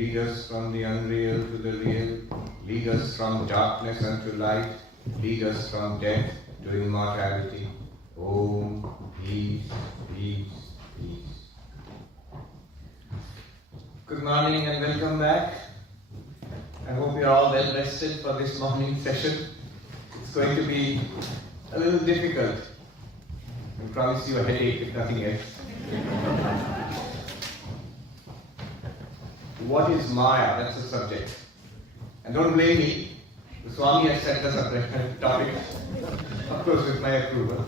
lead us from the unreal to the real, lead us from darkness unto light, lead us from death to immortality. Om, peace, peace, peace. Good morning and welcome back. I hope you're all well rested for this morning session. It's going to be a little difficult. I promise you a headache if nothing else. What is Maya? That's the subject. And don't blame me. The Swami has set us up a topic, of course with my approval.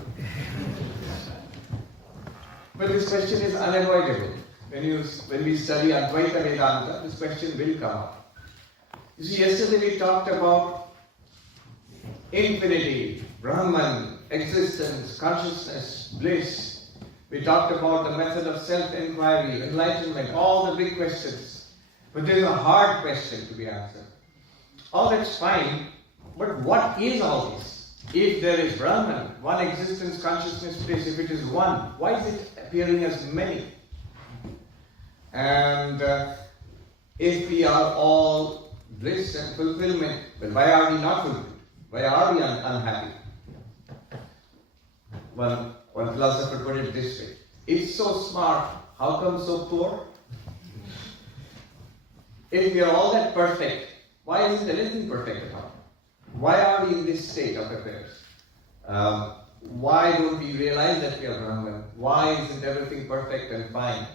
But this question is unavoidable. When we study Advaita Vedanta, this question will come up. You see, yesterday we talked about infinity, Brahman, existence, consciousness, bliss. We talked about the method of self-inquiry, enlightenment, all the big questions. But there is a hard question to be answered. All that's fine, but what is all this? If there is Brahman, one existence, consciousness, bliss, if it is one, why is it appearing as many? And if we are all bliss and fulfillment, then why are we not fulfilled? Why are we unhappy? One philosopher put it this way: if so smart, how come so poor? If we are all that perfect, why isn't anything perfect at all? Why are we in this state of affairs? Why don't we realize that we are Brahman? Why isn't everything perfect and fine?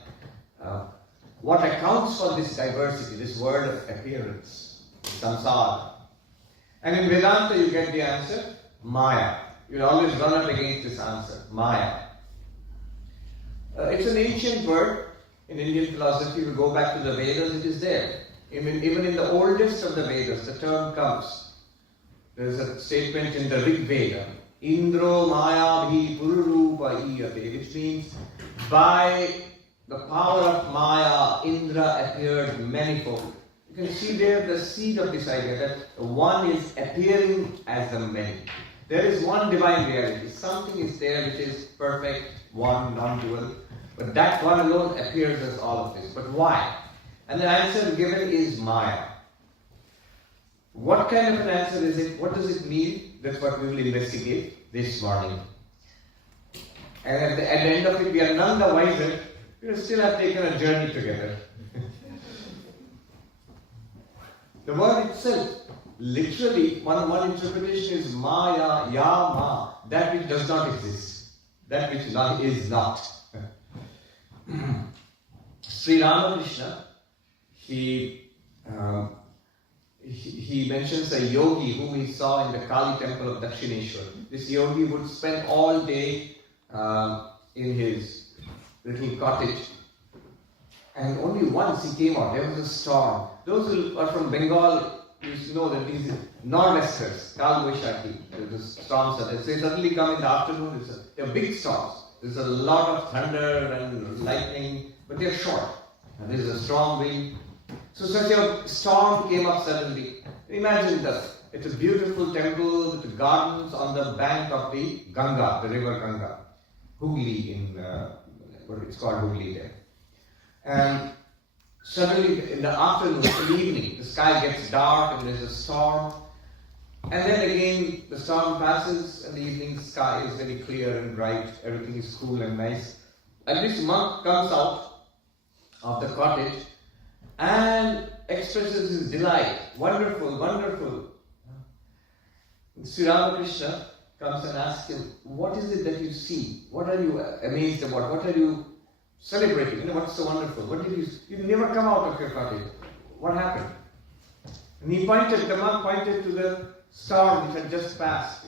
What accounts for this diversity, this world of appearance, samsara? And in Vedanta you get the answer, Maya. You'll always run up against this answer, Maya. It's an ancient word. In Indian philosophy, we go back to the Vedas, it is there. Even in the oldest of the Vedas, the term comes. There is a statement in the Rig Veda, Indro Maya Bhi Pururupa Iyate, which means by the power of Maya, Indra appeared manifold. You can see there the seed of this idea that one is appearing as the many. There is one divine reality. Something is there which is perfect, one, non-dual. But that one alone appears as all of this. But why? And the answer given is Maya. What kind of an answer is it? What does it mean? That's what we will investigate this morning. And at the end of it, we are none the wiser. We still have taken a journey together. The word itself, literally, one interpretation is Maya, Yama, that which does not exist, that which is not. Sri Ramakrishna, he mentions a yogi whom he saw in the Kali temple of Dakshineshwar. This yogi would spend all day in his little cottage, and only once he came out. There was a storm. Those who are from Bengal used to know that these nor'westers, Kal Vaishakhi, the storms are there. So they suddenly come in the afternoon. They're big storms. There's a lot of thunder and lightning, but they're short. And there's a strong wind. So such a storm came up suddenly. Imagine that. It's a beautiful temple with gardens on the bank of the Ganga, the river Ganga. Hooghly it's called Hooghly there. And suddenly in the afternoon, in the evening, the sky gets dark and there's a storm. And then again, the storm passes and the evening sky is very clear and bright. Everything is cool and nice. And this monk comes out of the cottage and expresses his delight. Wonderful, wonderful. Sri Ramakrishna comes and asks him, what is it that you see? What are you amazed about? What are you celebrating? What's so wonderful? What did you never come out of your cottage. What happened? And the monk pointed to the storm which had just passed.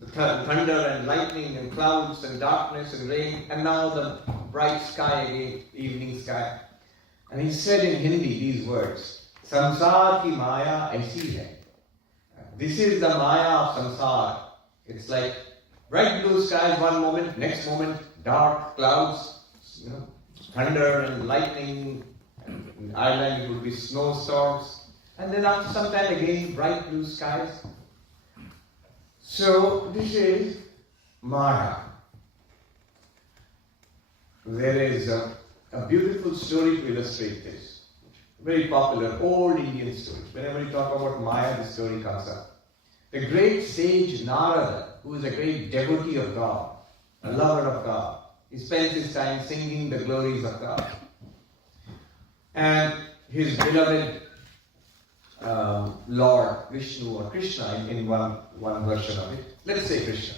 The thunder and lightning and clouds and darkness and rain, and now the bright sky again, evening sky. And he said in Hindi these words, Samsar ki Maya aisi hai. This is the Maya of samsar. It's like bright blue skies one moment, next moment dark clouds, thunder and lightning. In Ireland it would be snowstorms. And then after some time again, bright blue skies. So this is Maya. There is a beautiful story to illustrate this. very popular, old Indian story. Whenever you talk about Maya, the story comes up. The great sage Narada, who is a great devotee of God, a lover of God, he spends his time singing the glories of God. And his beloved Lord Vishnu or Krishna in one version of it. Let's say Krishna.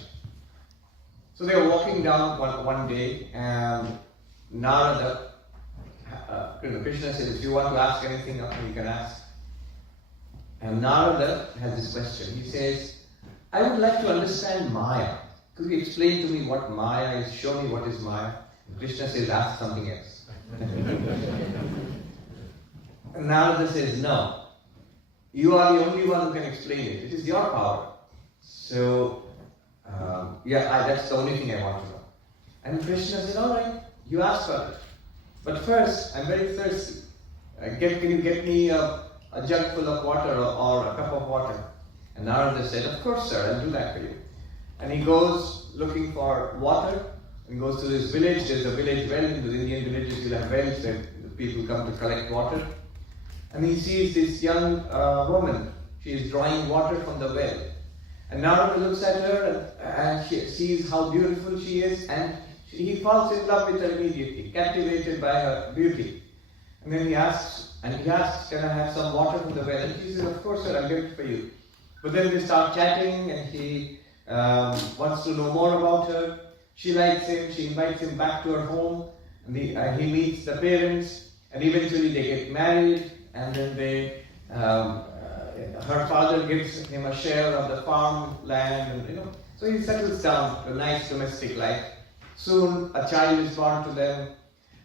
So they are walking down one day, and Narada, Krishna says, if you want to ask anything, you can ask. And Narada has this question. He says, I would like to understand Maya. Could you explain to me what Maya is? Show me what is Maya. And Krishna says, ask something else. And Narada says, no. You are the only one who can explain it. It is your power. So, that's the only thing I want to know. And Krishna said, all right, you ask for it. But first, I'm very thirsty. Can you get me a jug full of water or a cup of water? And Narada said, of course, sir, I'll do that for you. And he goes looking for water and goes to this village. There's a village well. In the Indian villages, you'll have wells where people come to collect water. And he sees this young woman. She is drawing water from the well. And Narada looks at her and she sees how beautiful she is, and he falls in love with her immediately, captivated by her beauty. And then he asks, can I have some water from the well? And she says, of course, sir, I'll get it for you. But then they start chatting, and he wants to know more about her. She likes him. She invites him back to her home, and he meets the parents, and eventually they get married. And then her father gives him a share of the farmland, and so he settles down to a nice domestic life. Soon a child is born to them,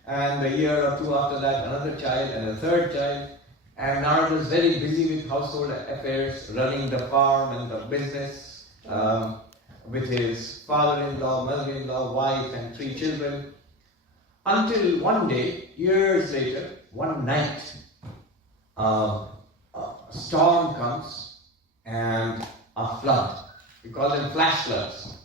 and a year or two after that, another child and a third child. And Narada is very busy with household affairs, running the farm and the business, with his father-in-law, mother-in-law, wife, and 3 children. Until one day, years later, one night, a storm comes and a flood. We call them flash floods.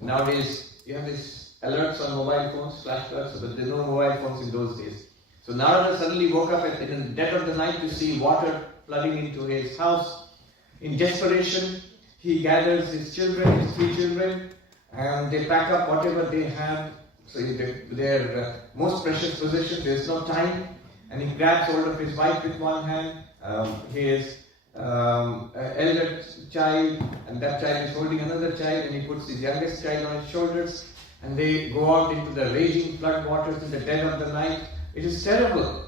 Nowadays, you have these alerts on mobile phones, flash floods, but there were no mobile phones in those days. So Narada suddenly woke up in the dead of the night to see water flooding into his house. In desperation, he gathers his 3 children, and they pack up whatever they have. So their most precious possession. There's no time. And he grabs hold of his wife with one hand, his elder child, and that child is holding another child, and he puts his youngest child on his shoulders, and they go out into the raging flood waters in the dead of the night. It is terrible.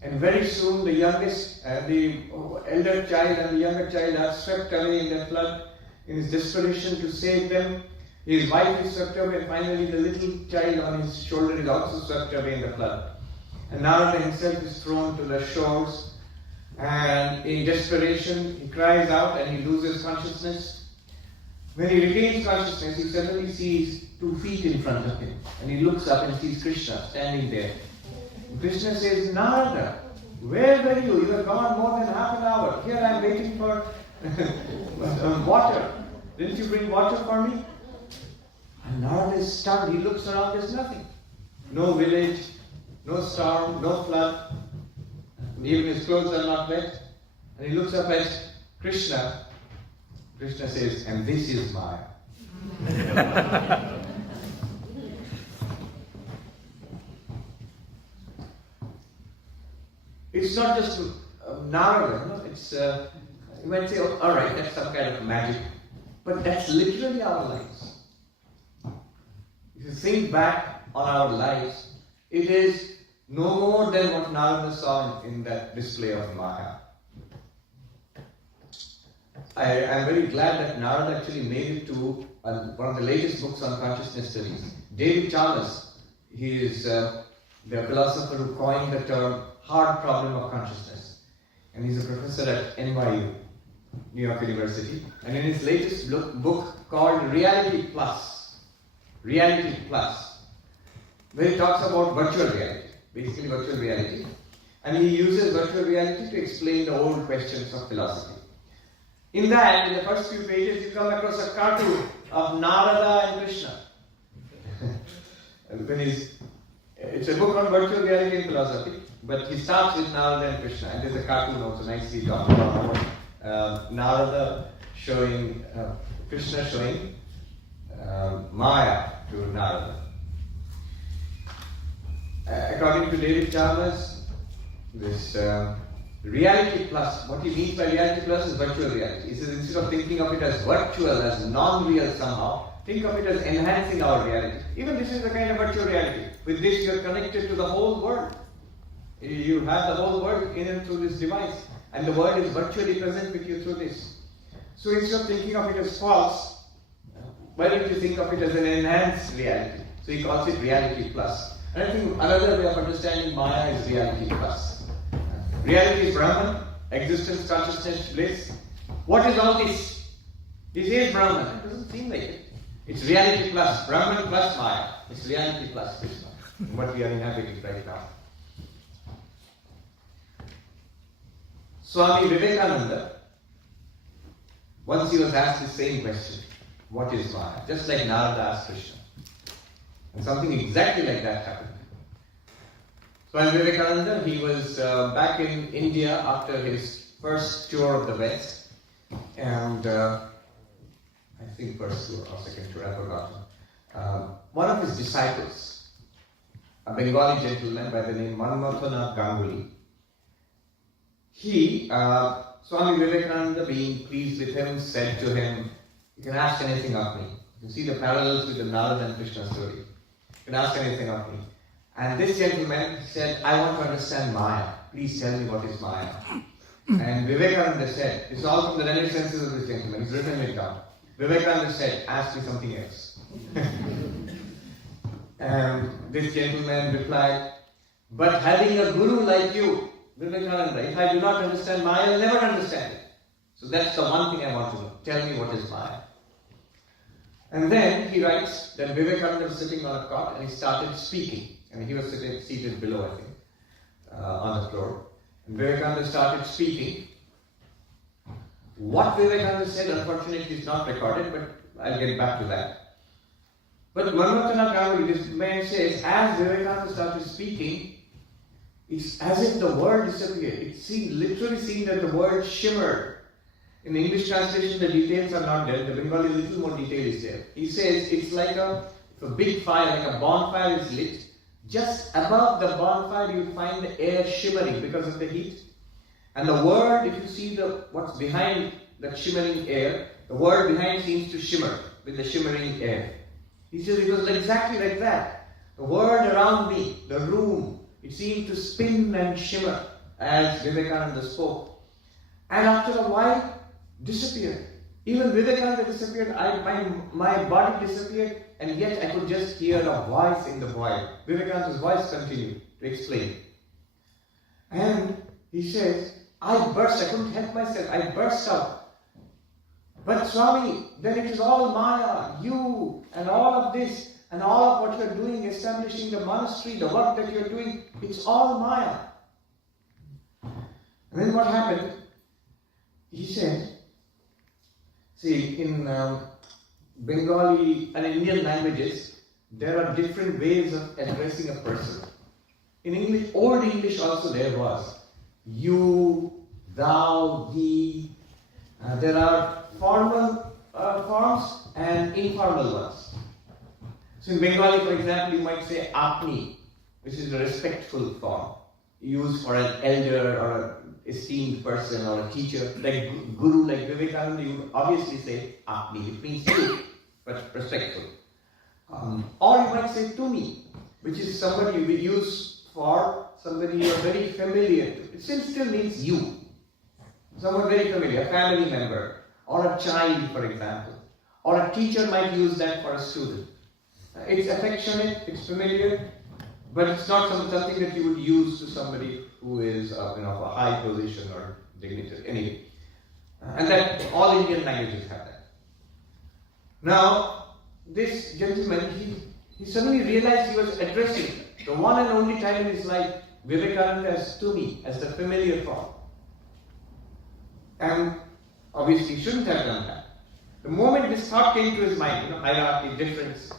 And very soon the youngest, the elder child and the younger child are swept away in the flood. In his desperation to save them, his wife is swept away, and finally the little child on his shoulder is also swept away in the flood. And Narada himself is thrown to the shores, and in desperation he cries out and he loses consciousness. When he regains consciousness, he suddenly sees 2 feet in front of him, and he looks up and sees Krishna standing there. And Krishna says, Narada, where were you? You were gone more than half an hour. Here I am waiting for water. Didn't you bring water for me? And Narada is stunned. He looks around, there's nothing. No village, no storm, no flood. Even his clothes are not wet. And he looks up at Krishna. Krishna says, and this is Maya. It's not just Narada, it's, you might say, oh, all right, that's some kind of magic. But that's literally our lives. If you think back on our lives, it is no more than what Narada saw in that display of Maya. I am very glad that Narada actually made it to one of the latest books on consciousness studies. David Chalmers, he is the philosopher who coined the term hard problem of consciousness. And he's a professor at NYU, New York University. And in his latest book called Reality Plus, where he talks about virtual reality, basically virtual reality. And he uses virtual reality to explain the old questions of philosophy. In that, in the first few pages, you come across a cartoon of Narada and Krishna. It's a book on virtual reality and philosophy. But he starts with Narada and Krishna, and there's a cartoon also nicely talking about Narada showing, Krishna showing Maya to Narada. According to David Chalmers, this reality plus, what he means by reality plus is virtual reality. He says instead of thinking of it as virtual, as non-real somehow, think of it as enhancing our reality. Even this is a kind of virtual reality. With this you are connected to the whole world. You have the whole world in and through this device. And the world is virtually present with you through this. So instead of thinking of it as false, why don't you think of it as an enhanced reality? So he calls it reality plus. And I think another way of understanding Maya is reality plus. Reality is Brahman, existence, consciousness, bliss. What is all this? This is Brahman. It doesn't seem like it. It's reality plus, Brahman plus Maya. It's reality plus Krishna. What we are inhabiting right now. Swami Vivekananda, once he was asked the same question, what is Maya? Just like Narada asked Krishna. And something exactly like that happened. Swami Vivekananda, he was back in India after his first tour of the West. And I think first tour or second tour, I've forgotten. One of his disciples, a Bengali gentleman by the name Manmathanath Ganguly, he, Swami Vivekananda, being pleased with him, said to him, you can ask anything of me. You see the parallels with the Narada and Krishna story. You can ask anything of me. And this gentleman said, I want to understand Maya. Please tell me what is Maya. And Vivekananda said, it's all from the reminiscences of this gentleman. He's written it down. Vivekananda said, ask me something else. And this gentleman replied, but having a guru like you, Vivekananda, if I do not understand Maya, I'll never understand it. So that's the one thing I want to know. Tell me what is Maya. And then he writes that Vivekananda was sitting on a cot and he started speaking. And he was seated below, I think, on the floor. And Vivekananda started speaking. What Vivekananda said, unfortunately, is not recorded, but I'll get back to that. But Manmathanath Ganguly, this man says, as Vivekananda started speaking, it's as if the word disappeared. It literally seemed that the word shimmered. In the English translation, the details are not there. The Bengali, little more detail is there. He says it's like a big fire, like a bonfire is lit. Just above the bonfire, you find the air shimmering because of the heat. And the word, if you see what's behind that shimmering air, the word behind seems to shimmer with the shimmering air. He says it was exactly like that. The word around me, the room, it seemed to spin and shimmer as Vivekananda spoke. And after a while, disappeared. Even Vivekananda disappeared, my body disappeared, and yet I could just hear a voice in the void. Vivekananda's voice continued to explain. And he says, I couldn't help myself, I burst out. But Swami, then it is all Maya, you, and all of this, and all of what you are doing, establishing the monastery, the work that you are doing, it's all Maya. And then what happened? He said, see, in Bengali and Indian languages, there are different ways of addressing a person. In English, Old English also there was you, thou, thee. There are formal forms and informal ones. So in Bengali, for example, you might say apni, which is a respectful form, used for an elder or an esteemed person or a teacher. Like guru, like Vivekananda, you would obviously say apni, which means you, but respectful. Or you might say tumi, which is somebody you use for somebody you are very familiar to. It still means you. Someone very familiar, a family member, or a child, for example. Or a teacher might use that for a student. It's affectionate, it's familiar, but it's not something that you would use to somebody who is of a high position or dignitary. Anyway, and that all Indian languages have that. Now, this gentleman, he suddenly realized he was addressing the one and only time in his life Vivekananda as Tumi, as the familiar form. And obviously he shouldn't have done that. The moment this thought came to his mind, hierarchy, difference,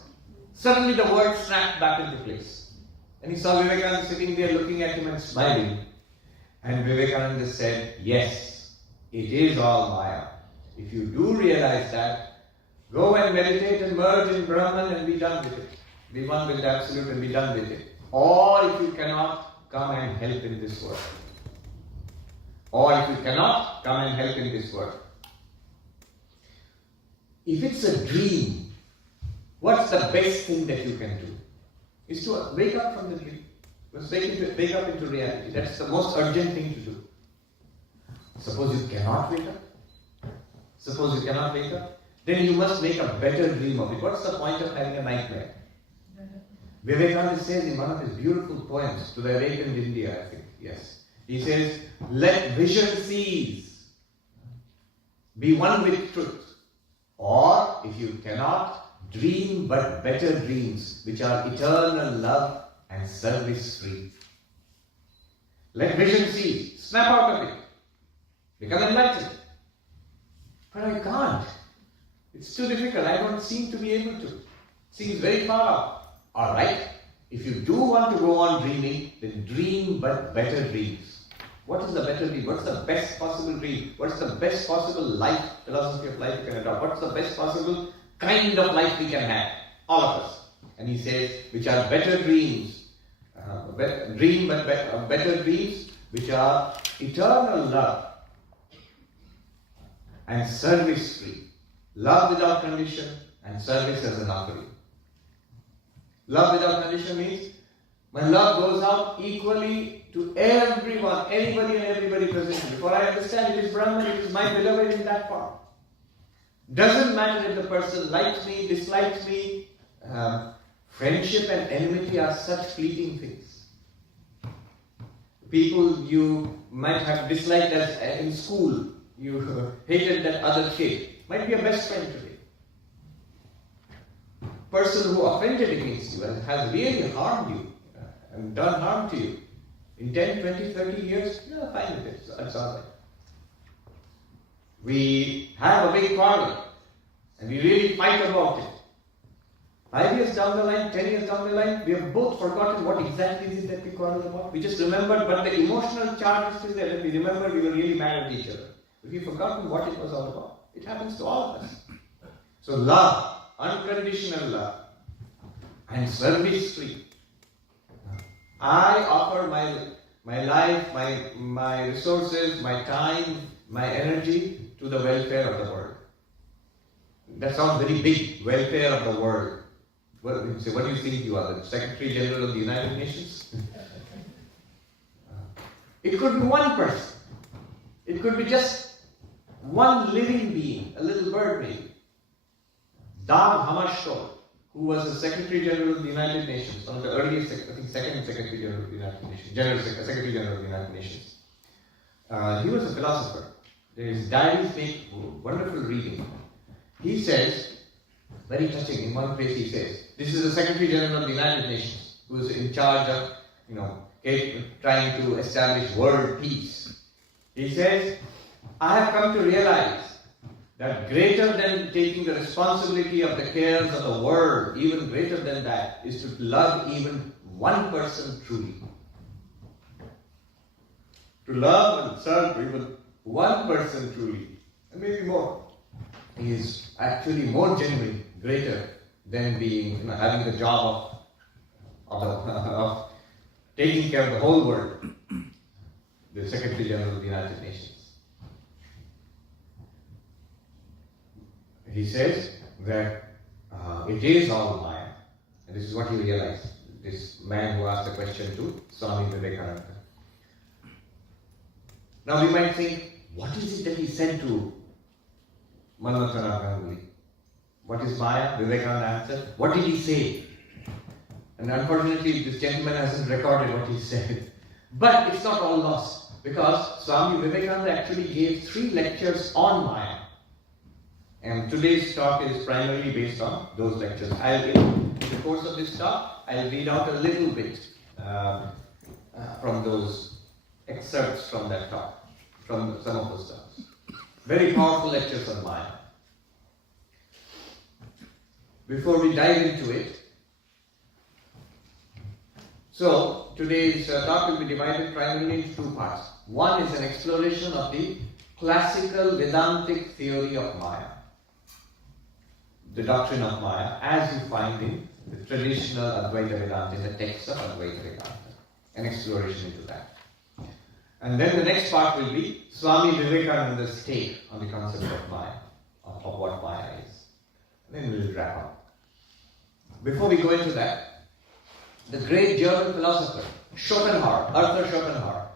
suddenly the word snapped back into place. And he saw Vivekananda sitting there looking at him and smiling. And Vivekananda said, yes, it is all Maya. If you do realize that, go and meditate and merge in Brahman and be done with it. Be one with the Absolute and be done with it. Or if you cannot, come and help in this work. Or if you cannot, come and help in this work. If it's a dream, what's the best thing that you can do? Is to wake up from the dream. Wake up into reality. That's the most urgent thing to do. Suppose you cannot wake up. Suppose you cannot wake up. Then you must make a better dream of it. What's the point of having a nightmare? Vivekananda says in one of his beautiful poems to the awakened India, I think, yes. He says, let vision cease. Be one with truth. Or, if you cannot, dream but better dreams, which are eternal love and service free. Let vision cease. Snap out of it. Become enlightened. But I can't. It's too difficult. I don't seem to be able to. It seems very far out. Alright, if you do want to go on dreaming, then dream but better dreams. What is the better dream? What's the best possible dream? What's the best possible life, philosophy of life you can adopt? What's the best possible kind of life we can have? All of us. And he says, which are better dreams. Dream but better dreams, which are eternal love and service free. Love without condition and service as an offering. Love without condition means my love goes out equally to everyone, anybody and everybody present. For I understand it is Brahman, it is my beloved in that form. Doesn't matter if the person likes me, dislikes me. Friendship and enmity are such fleeting things. People you might have disliked as in school, you hated that other kid, might be a best friend today. Person who offended against you and has really harmed you and done harm to you, in 10, 20, 30 years, you're fine with it. It's all right. We have a big problem and we really fight about it. 5 years down the line, 10 years down the line, we have both forgotten what exactly is it that we quarrel about. We just remembered, but the emotional charge is still there, and we remember we were really mad at each other. But we've forgotten what it was all about. It happens to all of us. So love, unconditional love, and service free. I offer my life, my resources, my time, my energy to the welfare of the world. That sounds very big, welfare of the world. What do you think you are, the Secretary General of the United Nations? It could be one person. It could be just one living being, a little bird maybe. Dag Hammarskjöld, who was the Secretary General of the United Nations, one of the earliest, I think, second Secretary General of the United Nations, Secretary General of the United Nations. He was a philosopher. His diaries make wonderful reading. He says, very touching, in one place he says, this is the Secretary General of the United Nations, who is in charge of, trying to establish world peace. He says, I have come to realize that greater than taking the responsibility of the cares of the world, even greater than that, is to love even one person truly. To love and serve even one person truly, and maybe more, is actually more genuine, greater than being, having the job of taking care of the whole world, the Secretary General of the United Nations. He says that it is all Maya. And this is what he realized, this man who asked the question to Swami Vivekananda. Now we might think, what is it that he said to Manmatana? What is Maya? Vivekananda answered. What did he say? And unfortunately, this gentleman hasn't recorded what he said. But it's not all lost, because Swami Vivekananda actually gave 3 lectures on Maya. And today's talk is primarily based on those lectures. In the course of this talk, I'll read out a little bit from those excerpts from that talk, from some of those talks. Very powerful lectures on Maya. Before we dive into it, So, today's talk will be divided primarily into two parts. One is an exploration of the classical Vedantic theory of Maya, the doctrine of Maya, as you find in the traditional Advaita Vedanta, in the text of Advaita Vedanta, an exploration into that. And then the next part will be Swami Vivekananda's take on the concept of Maya, of what Maya is. And then we will wrap up. Before we go into that, the great German philosopher, Arthur Schopenhauer,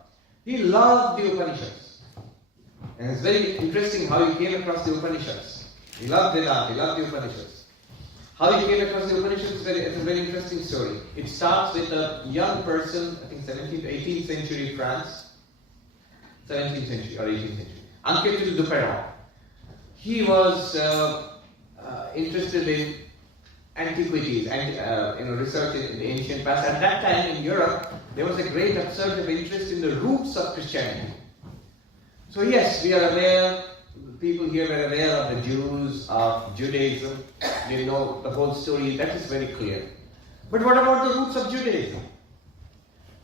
he loved the Upanishads. And it's very interesting how he came across the Upanishads. He loved Vedanta, he loved the Upanishads. How he came across the Upanishads is a very interesting story. It starts with a young person, I think 17th to 18th century France, 17th century or 18th century, Anquetil Duperron. He was interested in antiquities and research in the ancient past. At that time in Europe, there was a great upsurge of interest in the roots of Christianity. So yes, we are aware, people here were aware of the Jews, of Judaism. They know the whole story, that is very clear. But what about the roots of Judaism?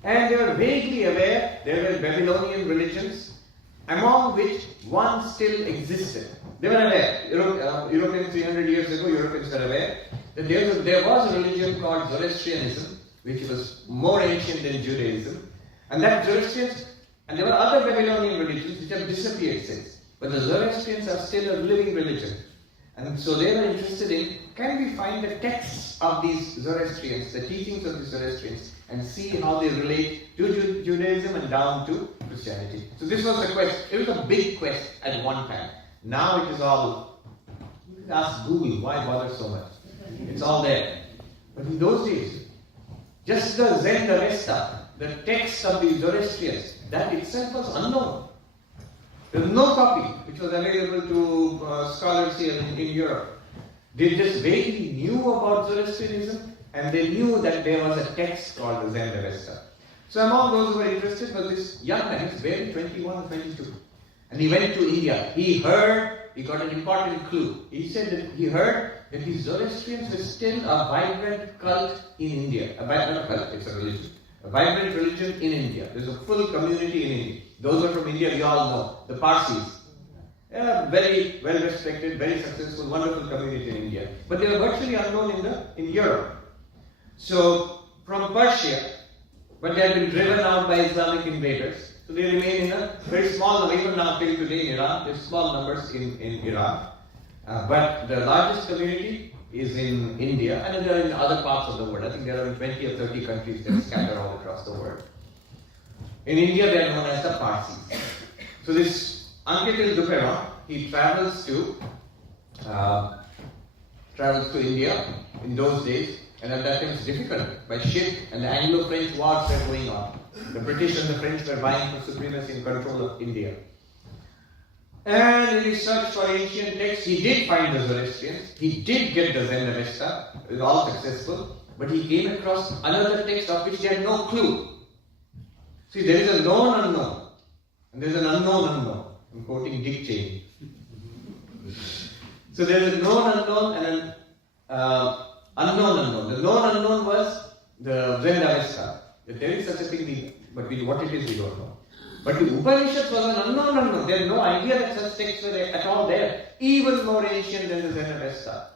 And they were vaguely aware there were Babylonian religions, among which one still existed. They were aware. Europeans 300 years ago, Europeans were aware that there was a religion called Zoroastrianism, which was more ancient than Judaism. And that Zoroastrians, and there were other Babylonian religions which have disappeared since. But the Zoroastrians are still a living religion. And so they were interested in, can we find the texts of these Zoroastrians, the teachings of the Zoroastrians, and see how they relate to Judaism and down to Christianity. So this was the quest. It was a big quest at one time. Now it is all, you can ask Google, why bother so much? It's all there. But in those days, just the Zen Avesta, the text of the Zoroastrians, that itself was unknown. There was no copy which was available to scholars here in Europe. They just vaguely knew about Zoroastrianism, and they knew that there was a text called the Zen Avesta. So among those who were interested was this young man, he was barely 21, 22. And he went to India. He got an important clue. He said that he heard that the Zoroastrians were still a vibrant cult in India. A vibrant cult, it's a religion. A vibrant religion in India. There's a full community in India. Those who are from India, we all know. The Parsis. Very well respected, very successful, wonderful community in India. But they were virtually unknown in Europe. So, from Persia, but they had been driven out by Islamic invaders. So they remain in a very small number, even now till today in Iran, there's small numbers in Iran. But the largest community is in India, and there are in other parts of the world. I think there are in 20 or 30 countries that are scattered all across the world. In India, they are known as the Parsis. So this Anquetil Duperron, he travels to India in those days, and at that time it's difficult by ship, and the Anglo-French wars were going on. The British and the French were vying for supremacy and control of India. And in his search for ancient texts, he did find the Zoroastrians. He did get the Zen Avesta. It was all successful. But he came across another text of which he had no clue. See, there is a known unknown. And there is an unknown unknown. I'm quoting Dick Cheney. So there is a known unknown and an unknown unknown. The known unknown was the Zen Avesta. That there is such a thing, but what it is, we don't know. But the Upanishads was an unknown unknown. There is no idea that such texts were at all there. Even more ancient than the Zen Avesta.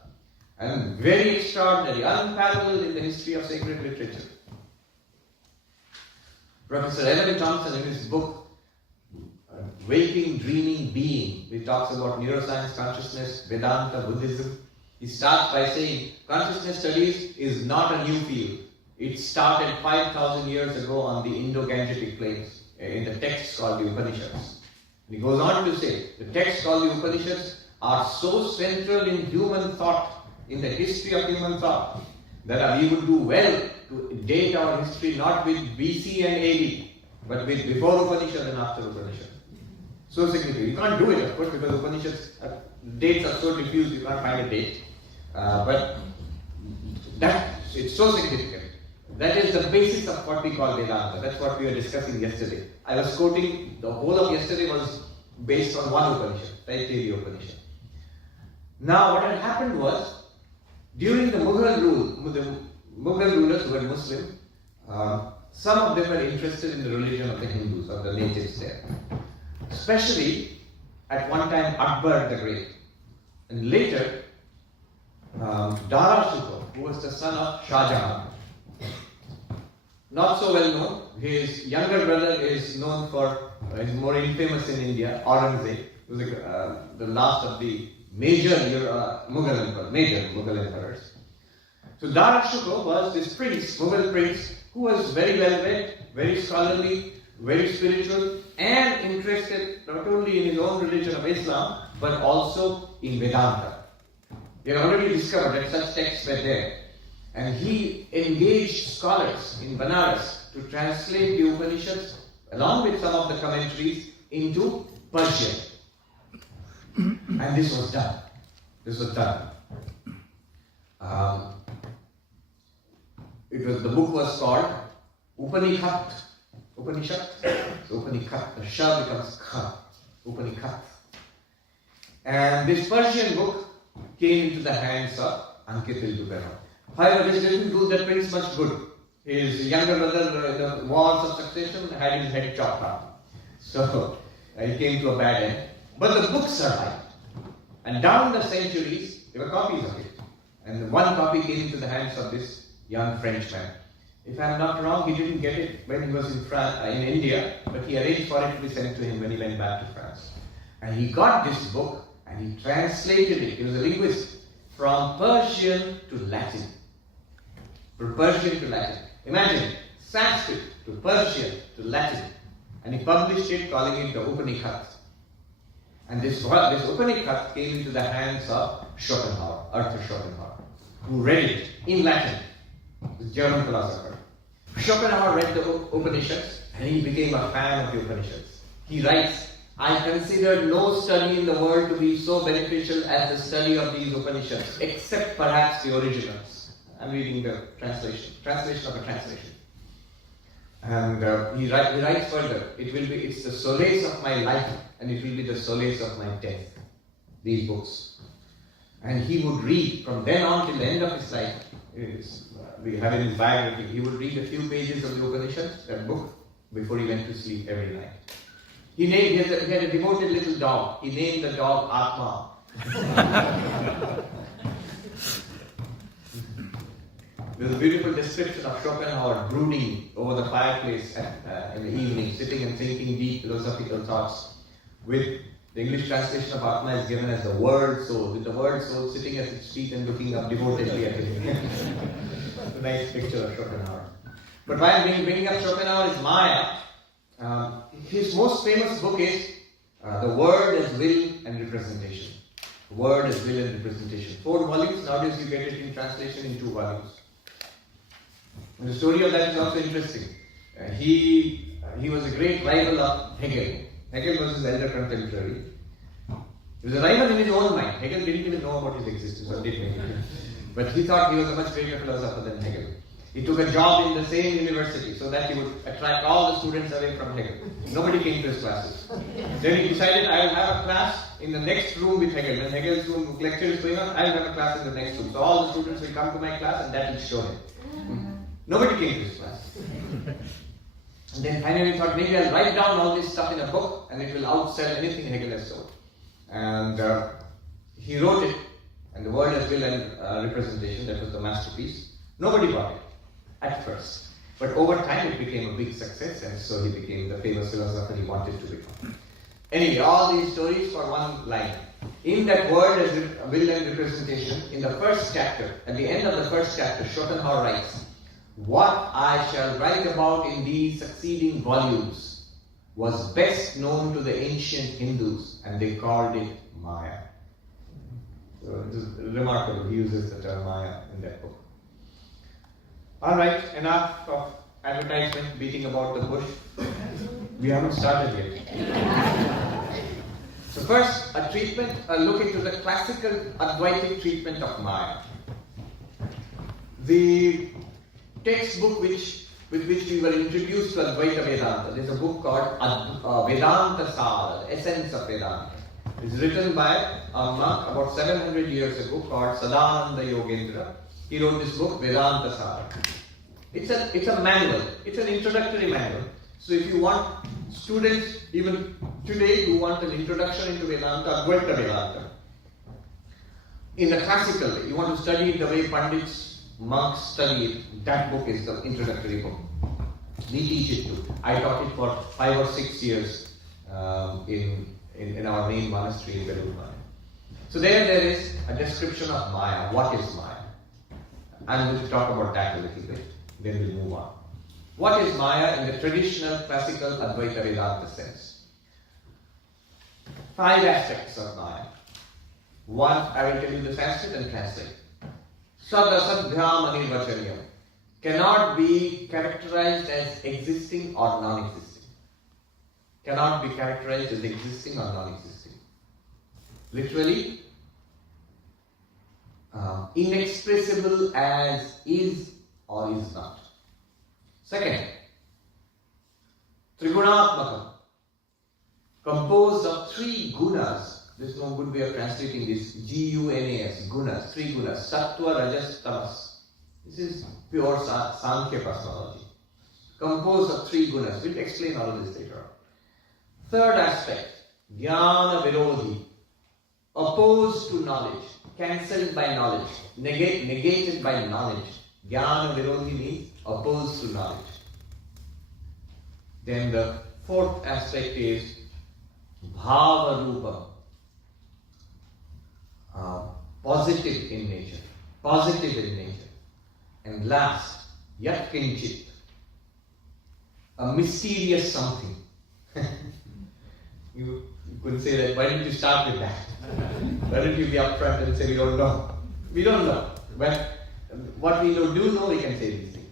And very extraordinary, unparalleled in the history of sacred literature. Professor Evan Thompson, in his book, Waking, Dreaming, Being, which talks about neuroscience, consciousness, Vedanta, Buddhism, he starts by saying, consciousness studies is not a new field. It started 5,000 years ago on the Indo-Gangetic plains, in the texts called the Upanishads. And he goes on to say, the texts called the Upanishads are so central in human thought, in the history of human thought, that we would do well to date our history not with BC and AD, but with before Upanishad and after Upanishad. So significant. You can't do it, of course, because Upanishads dates are so diffused, you can't find a date. But it's so significant. That is the basis of what we call Vedanta. That's what we were discussing yesterday. I was quoting, the whole of yesterday was based on one Upanishad, Taittiriya Upanishad. Now what had happened was, during the Mughal rule, the Mughal rulers who were Muslim, some of them were interested in the religion of the Hindus, of the natives there. Especially at one time Akbar the Great. And later, Dara Shikoh, who was the son of Shah Jahan. Not so well known. His younger brother is known for, is more infamous in India, Aurangzeb, who was the last of the major Mughal emperors. So Dara Shikoh was this prince, Mughal prince, who was very well read, very scholarly, very spiritual, and interested not only in his own religion of Islam, but also in Vedanta. He had already discovered that such texts were there. And he engaged scholars in Banaras to translate the Upanishads, along with some of the commentaries, into Persian. And this was done. The book was called Upanishad. The Sha becomes Kha. Upanishad. And this Persian book came into the hands of Ankit Ilduberon. However, this didn't do the prince much good. His younger brother, in the wars of succession, had his head chopped off. So, he came to a bad end. But the book survived. And down the centuries, there were copies of it. And one copy came into the hands of this young Frenchman. If I am not wrong, he didn't get it when he was in India, but he arranged for it to be sent to him when he went back to France. And he got this book and he translated it. He was a linguist, from Persian to Latin. From Persian to Latin. Imagine, Sanskrit to Persian to Latin. And he published it, calling it the Upanishad. And this Upanishad came into the hands of Schopenhauer, Arthur Schopenhauer, who read it in Latin, the German philosopher. Schopenhauer read the Upanishads and he became a fan of the Upanishads. He writes, I considered no study in the world to be so beneficial as the study of these Upanishads, except perhaps the originals. I'm reading the translation of a translation. And he writes further, it's the solace of my life and it will be the solace of my death, these books. And he would read from then on till the end of his life, we have in his biography, he would read a few pages of the Upanishads, that book, before he went to sleep every night. He had a devoted little dog. He named the dog Atma. There's a beautiful description of Schopenhauer brooding over the fireplace in the evening, sitting and thinking deep philosophical thoughts. With the English translation of Atma is given as the word soul, with the word soul sitting at its feet and looking up devotedly at him. It's a nice picture of Schopenhauer. But why I'm bringing up Schopenhauer is Maya. His most famous book is The Word as Will and Representation. The Word as Will and Representation. 4 volumes. Nowadays you get it in translation in 2 volumes. And the story of that is also interesting. He was a great rival of Hegel. Hegel was his elder contemporary. He was a rival in his own mind. Hegel didn't even know about his existence, or did Hegel? But he thought he was a much greater philosopher than Hegel. He took a job in the same university so that he would attract all the students away from Hegel. Nobody came to his classes. Then he decided, I will have a class in the next room with Hegel. When Hegel's room lecture is going on, I will have a class in the next room. So all the students will come to my class and that will show him. Nobody came to his class. And then finally he thought, maybe I'll write down all this stuff in a book and it will outsell anything Hegel has told. And he wrote it, and The Word as Will and Representation, that was the masterpiece. Nobody bought it at first. But over time it became a big success, and so he became the famous philosopher he wanted to become. Anyway, all these stories for one line. In that Word as Will and Representation, in the first chapter, at the end of the first chapter, Schopenhauer writes, what I shall write about in these succeeding volumes was best known to the ancient Hindus, and they called it Maya. So it is remarkable, he uses the term Maya in that book. Alright, enough of advertisement beating about the bush. We haven't started yet. So first, a look into the classical Advaitic treatment of Maya. The textbook with which we were introduced to Advaita Vedanta, there's a book called Vedanta Sara, the Essence of Vedanta. It's written by a monk about 700 years ago called Sadananda Yogendra. He wrote this book, Vedanta Sara. It's a manual. It's an introductory manual. So if you want students, even today, who want an introduction into Vedanta, Advaita Vedanta, in the classical way, you want to study it the way Pandits, monks study it, that book is the introductory book. We teach it too. I taught it for 5 or 6 years in our main monastery in Vedanta. So there is a description of Maya. What is Maya? I'm going to talk about that a little bit. Then we'll move on. What is Maya in the traditional classical Advaita Vedanta sense? 5 aspects of Maya. One, I will tell you the Sanskrit and translate. Sad asad bhyam anirvachaniyam. Cannot be characterized as existing or non-existing. Cannot be characterized as existing or non-existing. Literally, inexpressible as is or is not. Second, Trigunatmakam, composed of 3 gunas. There is no good way of translating this. G-U-N-A-S, gunas, 3 gunas. Sattva, Rajas, Tamas. This is pure Sankhya cosmology. Composed of 3 gunas. We'll explain all of this later on. Third aspect, Jnana Virodhi, opposed to knowledge, cancelled by knowledge, negated by knowledge. Jnana Virodhi means opposed to knowledge. Then the fourth aspect is Bhava Rupa, positive in nature. And last, Yat Kinchit, a mysterious something. You couldn't say that. Why didn't you start with that? Why don't you be upfront and say we don't know? We don't know. But what we do know, we can say these things.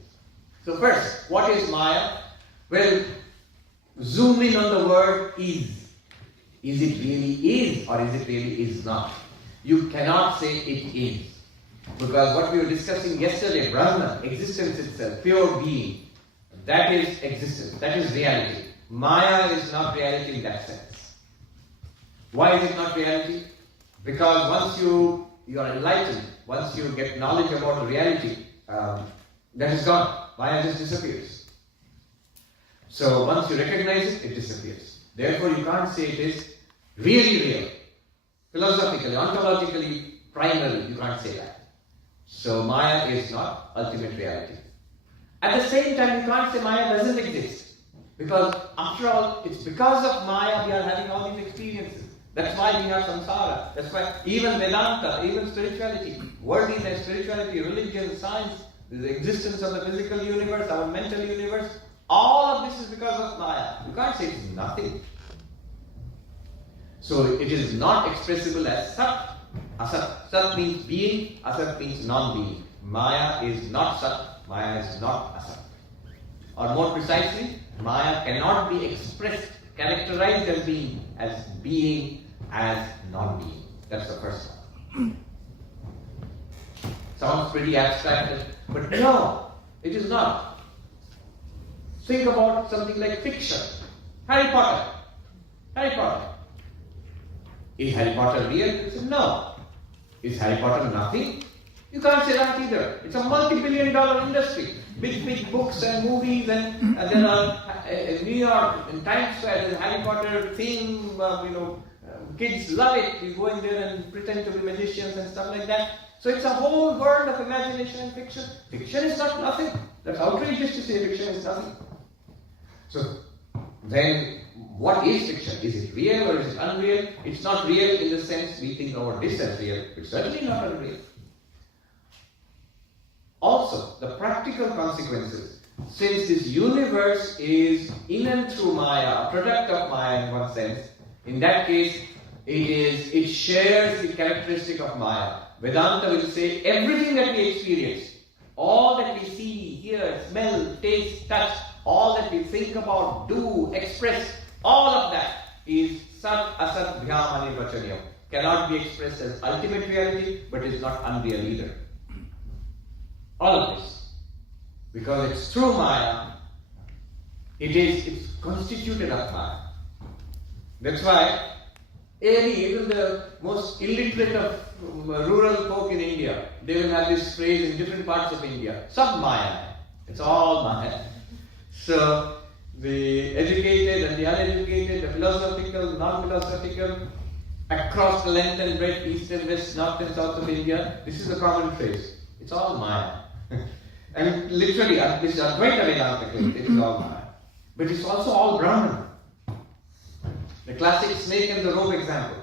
So first, what is Maya? Well, zoom in on the word is. Is it really is or is it really is not? You cannot say it is. Because what we were discussing yesterday, Brahman, existence itself, pure being, that is existence, that is reality. Maya is not reality in that sense. Why is it not reality? Because once you are enlightened, once you get knowledge about reality, that is gone. Maya just disappears. So once you recognize it, it disappears. Therefore you can't say it is really real. Philosophically, ontologically, primarily, you can't say that. So Maya is not ultimate reality. At the same time, you can't say Maya doesn't exist. Because after all, it's because of Maya we are having all these experiences. That's why we have samsara. That's why even Vedanta, even spirituality, worldliness, spirituality, religion, science, the existence of the physical universe, our mental universe, all of this is because of Maya. You can't say it's nothing. So it is not expressible as Sat. Asat. Sat means being, Asat means non-being. Maya is not Sat, Maya is not Asat. Or more precisely, Maya cannot be expressed, characterized as being, as non-being. That's the first one. Sounds pretty abstract, but no, it is not. Think about something like fiction. Harry Potter. Is Harry Potter real? No. Is Harry Potter nothing? You can't say that either. It's a multi-billion-dollar industry. Big books and movies, and there are in New York, in Times Square, there's a Harry Potter theme. Kids love it. You go in there and pretend to be magicians and stuff like that. So it's a whole world of imagination and fiction. Fiction is not nothing. That's outrageous to say fiction is nothing. So then, what is fiction? Is it real or is it unreal? It's not real in the sense we think about this as real. It's certainly not unreal. Also, the practical consequences. Since this universe is in and through Maya, a product of Maya in one sense, in that case, it shares the characteristic of Maya. Vedanta will say everything that we experience, all that we see, hear, smell, taste, touch, all that we think about, do, express, all of that is Sat Asat Bhyam Anirvachaniyam. Cannot be expressed as ultimate reality, but is not unreal either. All of this. Because it's through Maya, it's constituted of Maya. That's why even the most illiterate of rural folk in India, they will have this phrase in different parts of India, Sab Maya. It's all Maya. So the educated and the uneducated, the philosophical, non-philosophical, across the length and breadth, east and west, north and south of India, this is the common phrase. It's all Maya. And literally, this is Advaita Vedanta claim, it is all Maya. But it's also all Brahman. The classic snake and the rope example.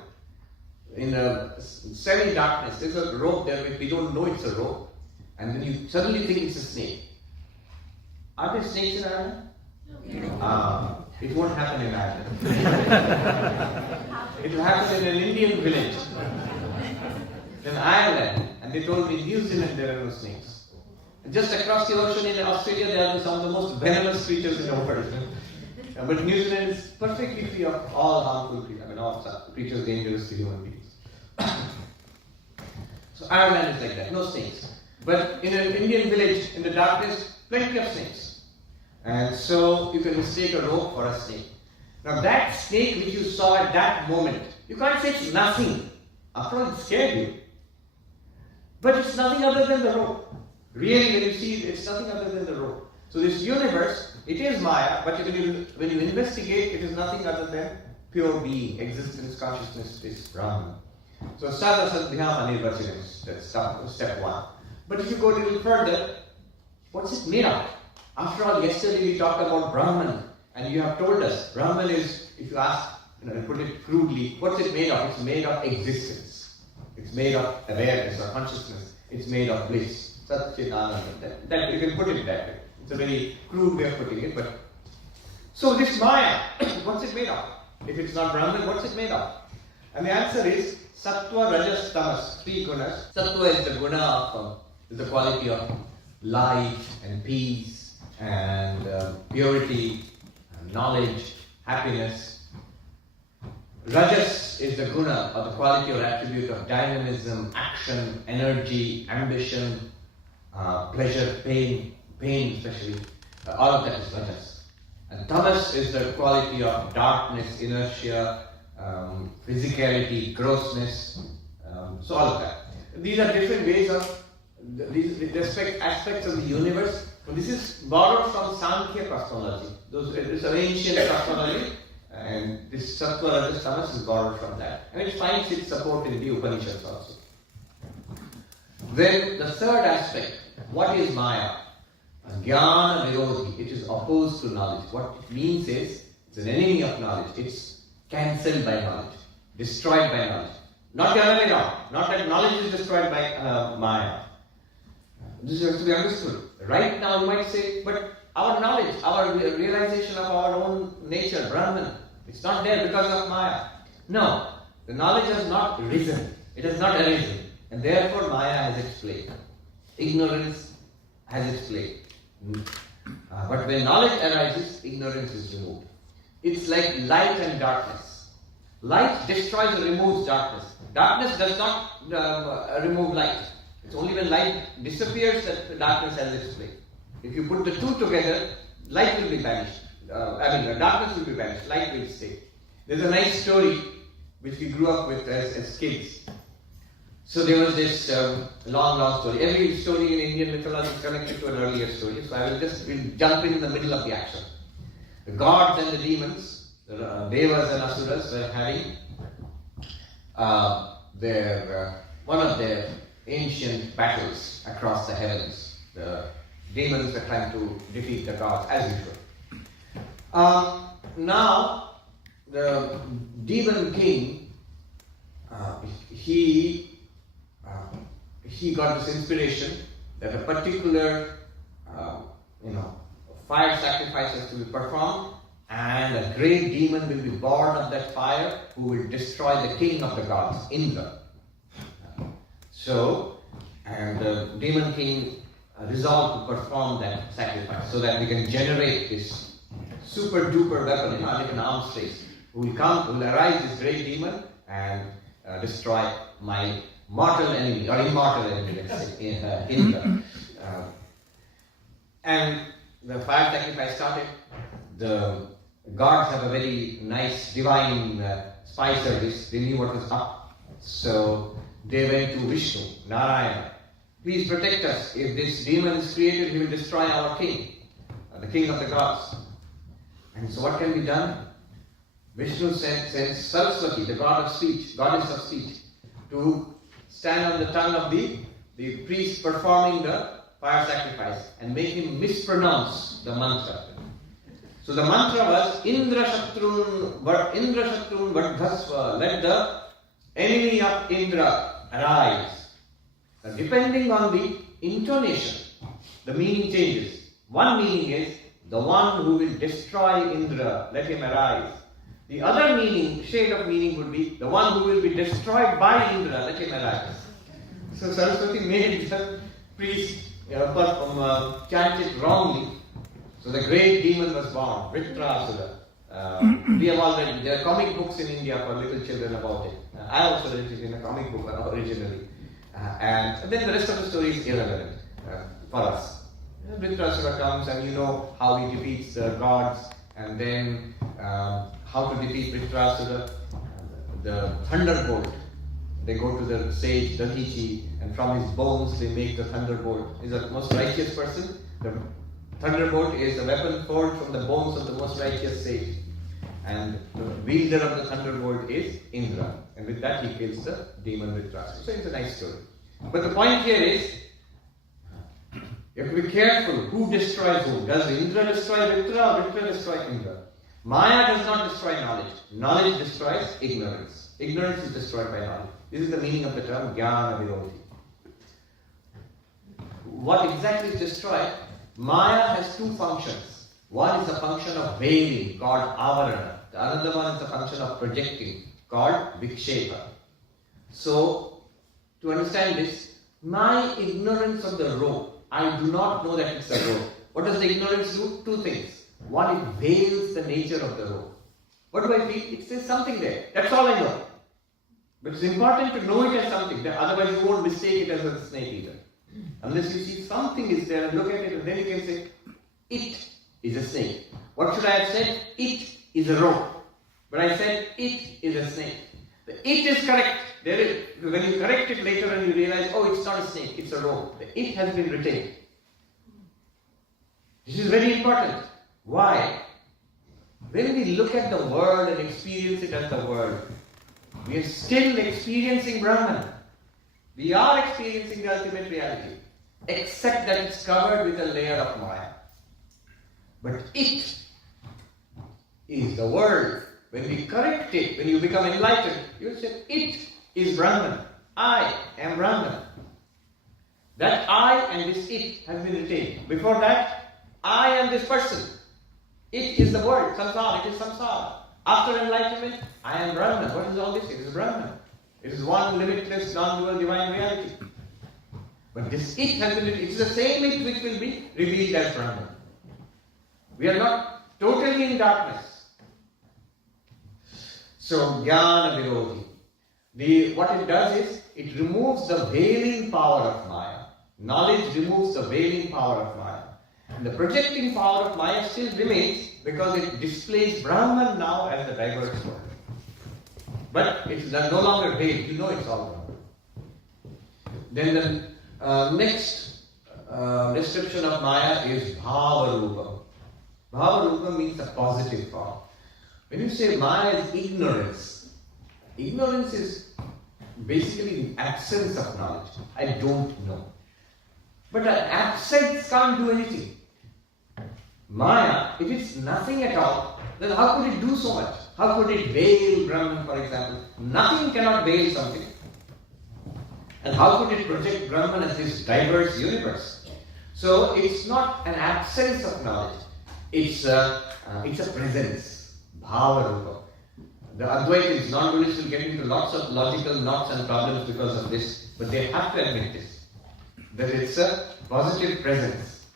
In a semi-darkness, there's a rope there, we don't know it's a rope, and then you suddenly think it's a snake. Are there snakes in Ireland? No. It won't happen in Ireland. It will happen in an Indian village. In Ireland, and they told me in New Zealand there are no snakes. And just across the ocean in Australia there are some of the most venomous creatures in the world. But New Zealand is perfectly free of all harmful creatures, all creatures dangerous to human beings. So Ireland is like that, no snakes. But in an Indian village, in the darkness, plenty of snakes. And so you can mistake a rope for a snake. Now that snake which you saw at that moment, you can't say it's nothing. After all, it scared you. But it's nothing other than the rope. Really, when you see it, it's nothing other than the rope. So this universe, it is Maya, but when you investigate, it is nothing other than pure being, existence, consciousness, is Brahman. So Sada Sadhyama Nirvachanam, that's step one. But if you go a little further, what's it made of? After all, yesterday we talked about Brahman, and you have told us, Brahman is, if you ask, put it crudely, what's it made of? It's made of existence. It's made of awareness or consciousness. It's made of bliss. Satchidananda. That you can put it that way. It's a very crude way of putting it, but so this Maya, what's it made of? If it's not Brahman, what's it made of? And the answer is Sattva, Rajas, Tamas, three gunas. Sattva is the guna of the quality of light and peace and purity, and knowledge, happiness. Rajas is the guna or the quality or attribute of dynamism, action, energy, ambition, pleasure, pain especially. All of that is Rajas. And Tamas is the quality of darkness, inertia, physicality, grossness, so all of that. These are different ways of these aspects of the universe. But this is borrowed from Sankhya cosmology. It's an ancient cosmology, and this Sattva, Rajas, Tamas is borrowed from that. And it finds its support in the Upanishads also. Then the third aspect, what is Maya? Jnana Virodhi, it is opposed to knowledge. What it means is, it's an enemy of knowledge. It's cancelled by knowledge, destroyed by knowledge. Not the other way around. Not that knowledge is destroyed by Maya. This has to be understood. Right now you might say, but our knowledge, our realization of our own nature, Brahman, it's not there because of Maya. No, the knowledge has not risen. It has not arisen. And therefore Maya has its place. Ignorance has its place. But when knowledge arises, ignorance is removed. It's like light and darkness. Light destroys or removes darkness. Darkness does not remove light. It's only when light disappears that the darkness has its place. If you put the two together, light will be banished. Darkness will be banished, light will stay. There's a nice story which we grew up with as kids. So there was this long story. Every story in Indian mythology is connected to an earlier story. So I will just jump in the middle of the action. The gods and the demons, the devas and asuras, were having one of their ancient battles across the heavens. The demons were trying to defeat the gods as usual. Now, the demon king, he got this inspiration that a particular, fire sacrifice has to be performed, and a great demon will be born of that fire who will destroy the king of the gods, Indra. And the demon king resolved to perform that sacrifice so that we can generate this super duper weapon, like an arms race, who will arise this great demon and destroy my mortal enemy, or immortal enemy, let's say, Indra. And the fire sacrifice started. The gods have a very nice divine spy service. They knew what was up. So they went to Vishnu, Narayana, please protect us. If this demon is created, he will destroy our king, the king of the gods. And so what can be done? Vishnu sends Saraswati, the goddess of speech, to stand on the tongue of the priest performing the fire sacrifice and make him mispronounce the mantra. So the mantra was Indra Shatrun Vardhasva, let the enemy of Indra arise. Now, depending on the intonation, the meaning changes. One meaning is the one who will destroy Indra, let him arise. The other meaning, shade of meaning would be the one who will be destroyed by Indra, let him arise. So Saraswati made the priest chant it wrongly. So the great demon was born, Vritrasura. We have already, there are comic books in India for little children about it. I also read it in a comic book originally. And then the rest of the story is irrelevant for us. Vritrasura comes and you know how he defeats the gods, and then how to defeat Vritrasura. The thunderbolt. They go to the sage Dadichi, and from his bones they make the thunderbolt. He's the most righteous person. The thunderbolt is a weapon forged from the bones of the most righteous sage. And the wielder of the thunderbolt is Indra. And with that he kills the demon Vritrasura. So it's a nice story. But the point here is, you have to be careful who destroys whom. Does Indra destroy Vritra or Vritra destroy Indra? Maya does not destroy knowledge. Knowledge destroys ignorance. Ignorance is destroyed by knowledge. This is the meaning of the term Jnana Virodhi. What exactly is destroyed? Maya has two functions. One is a function of veiling, called avarana. The other one is a function of projecting, called vikshepa. So, to understand this, my ignorance of the rope, I do not know that it's a rope. What does the ignorance do? Two things. One, it veils the nature of the rope. What do I feel? It says something there. That's all I know. But it's important to know it as something. Otherwise you won't mistake it as a snake either. Unless you see something is there and look at it, and then you can say, it is a snake. What should I have said? It is a rope. But I said, it is a snake. The it is correct. When you correct it later and you realize, oh, it's not a snake, it's a rope. The it has been retained. This is very important. Why? When we look at the world and experience it as the world, we are still experiencing Brahman. We are experiencing the ultimate reality, except that it's covered with a layer of Maya. But it is the world. When we correct it, when you become enlightened, you say, it is Brahman. I am Brahman. That I and this it has been retained. Before that, I am this person. It is the world, samsara, it is samsara. After enlightenment, I am Brahman. What is all this? It is Brahman. It is one limitless, non-dual divine reality. But this it has been, it is the same it which will be revealed as Brahman. We are not totally in darkness. So, Jnana Virodhi. What it does is, it removes the veiling power of Maya. Knowledge removes the veiling power of Maya. And the projecting power of Maya still remains because it displays Brahman now as the diverse world. But it's no longer veiled, you know it's all Brahman. Then the next description of Maya is Bhava-rupa. Bhava-rupa means a positive form. When you say Maya is ignorance, ignorance is basically the absence of knowledge. I don't know. But an absence can't do anything. Maya, if it's nothing at all, then how could it do so much? How could it veil Brahman, for example? Nothing cannot veil something. And how could it project Brahman as this diverse universe? So it's not an absence of knowledge. It's a presence. Bhava-rupa. The Advaitists, non-dualists will get into lots of logical knots and problems because of this, but they have to admit this, that it's a positive presence.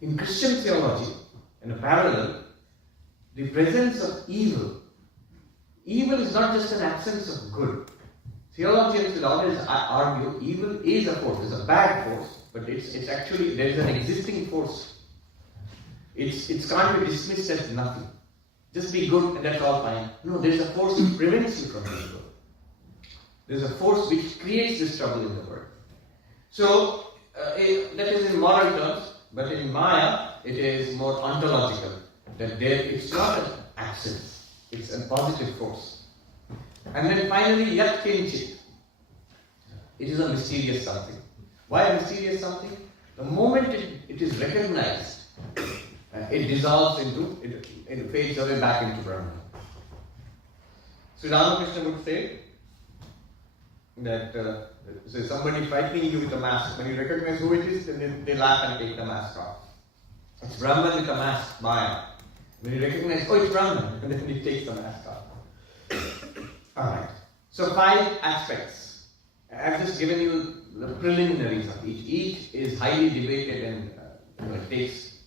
In Christian theology, in a parallel, the presence of evil. Evil is not just an absence of good. Theologians will always argue evil is a force, it's a bad force, but it's actually, there is an existing force. It can't be dismissed as nothing. Just be good and that's all fine. No, there's a force which prevents you from being good. There's a force which creates this trouble in the world. So, that is in moral terms, but in Maya, it is more ontological. That it's not an absence, it's a positive force. And then finally, Yat Kinchit. It is a mysterious something. Why a mysterious something? The moment it is recognized, it dissolves into, it fades away back into Brahman. So Ramakrishna would say that so somebody frightening you with a mask, when you recognize who it is, then they laugh and take the mask off. It's Brahman with a mask, Maya. When you recognize, oh, it's Brahman, and then he takes the mask off. Alright. So 5 aspects. I've just given you the preliminaries of each. Each is highly debated and it takes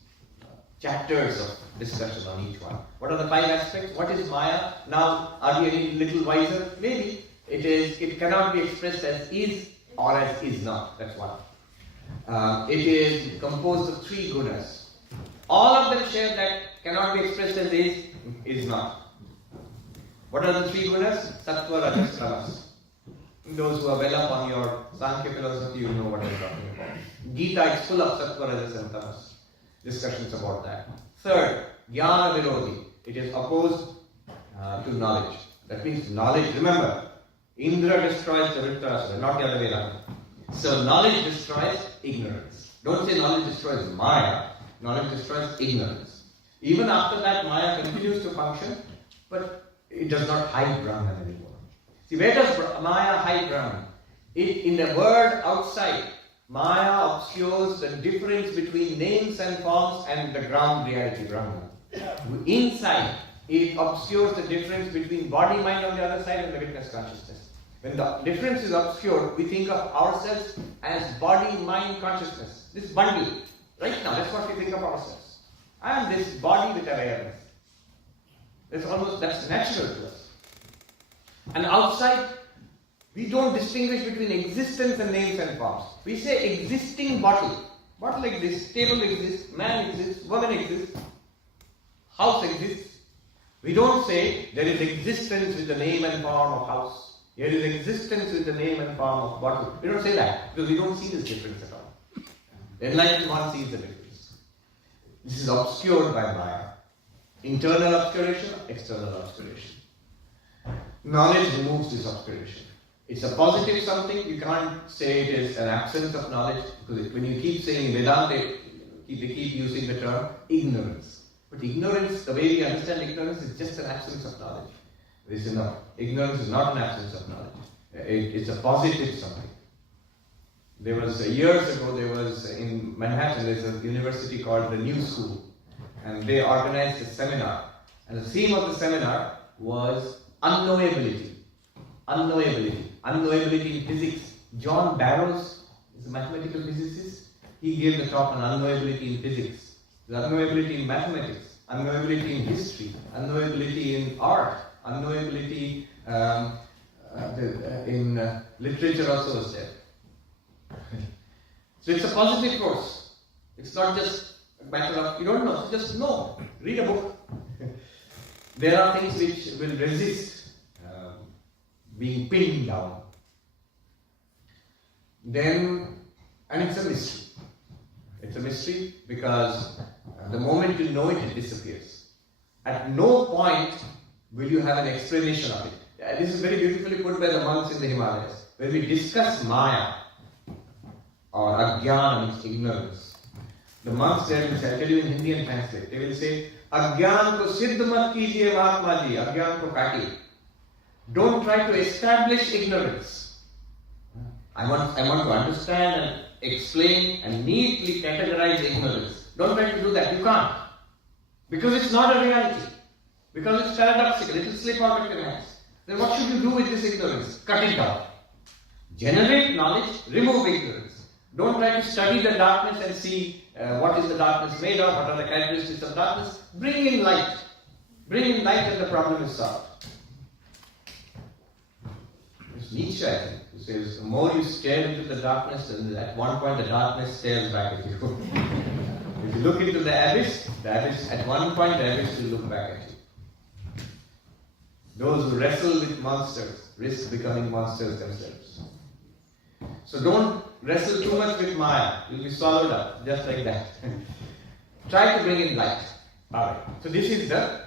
chapters of discussion on each one. What are the 5 aspects? What is Maya? Now, are we any little wiser? Maybe. It cannot be expressed as is or as is not. That's one. It is composed of 3 gunas. All of them share that cannot be expressed as is not. What are the 3 gunas? Sattva, Rajas, Tamas. Those who are well up on your Sankhya philosophy, you know what I'm talking about. Gita is full of Sattva, Rajas and Tamas. Discussions about that. Third, Jnana Virodhi. It is opposed to knowledge. That means knowledge, remember, Indra destroys the Vritrasura, not the other way around. So knowledge destroys ignorance. Don't say knowledge destroys Maya. Knowledge destroys ignorance. Even after that, Maya continues to function, but it does not hide Brahman anymore. See, where does Maya hide Brahman? In the world outside, Maya obscures the difference between names and forms and the ground reality, Brahman. Inside, it obscures the difference between body, mind on the other side and the witness consciousness. When the difference is obscured, we think of ourselves as body, mind, consciousness. This bundle. Right now, that's what we think of ourselves. I am this body with awareness. That's natural to us. And outside, we don't distinguish between existence and names and forms. We say existing bottle. Bottle exists, table exists, man exists, woman exists, house exists. We don't say there is existence with the name and form of house. There is existence with the name and form of bottle. We don't say that because we don't see this difference at all. The enlightened one sees the difference. This is obscured by Maya. Internal obscuration, external obscuration. Knowledge removes this obscuration. It's a positive something. You can't say it is an absence of knowledge because when you keep saying Vedanta, they keep using the term ignorance. But ignorance, the way we understand ignorance, is just an absence of knowledge. This is not. Ignorance is not an absence of knowledge. It's a positive something. There was years ago. There was in Manhattan. There's a university called the New School, and they organized a seminar. And the theme of the seminar was unknowability. Unknowability in physics. John Barrows is a mathematical physicist. He gave the talk on unknowability in physics, the unknowability in mathematics, unknowability in history, unknowability in art, unknowability in literature also was there. So it's a positive force. It's not just a matter of you don't know, so just know. Read a book. There are things which will resist being pinned down. Then, and it's a mystery. It's a mystery because the moment you know it, it disappears. At no point will you have an explanation of it. This is very beautifully put by the monks in the Himalayas. When we discuss Maya or Ajnana, means ignorance, the monks there will say, I'll tell you in Hindi and translate, they will say, Ajnana ko siddh mat kijiye Mahatma ji, Ajnana ko kaatiye. Don't try to establish ignorance. I want to understand and explain and neatly categorize ignorance. Don't try to do that. You can't. Because it's not a reality. Because it's paradoxical. It will slip out of your hands. Then what should you do with this ignorance? Cut it down. Generate knowledge, remove ignorance. Don't try to study the darkness and see what is the darkness made of, what are the characteristics of darkness. Bring in light. Bring in light and the problem is solved. It's Nietzsche, I think, who says, the more you stare into the darkness, and at one point the darkness stares back at you. If you look into the abyss, at one point the abyss will look back at you. Those who wrestle with monsters risk becoming monsters themselves. So don't wrestle too much with Maya. You'll be swallowed up, just like that. Try to bring in light. Alright. So this is the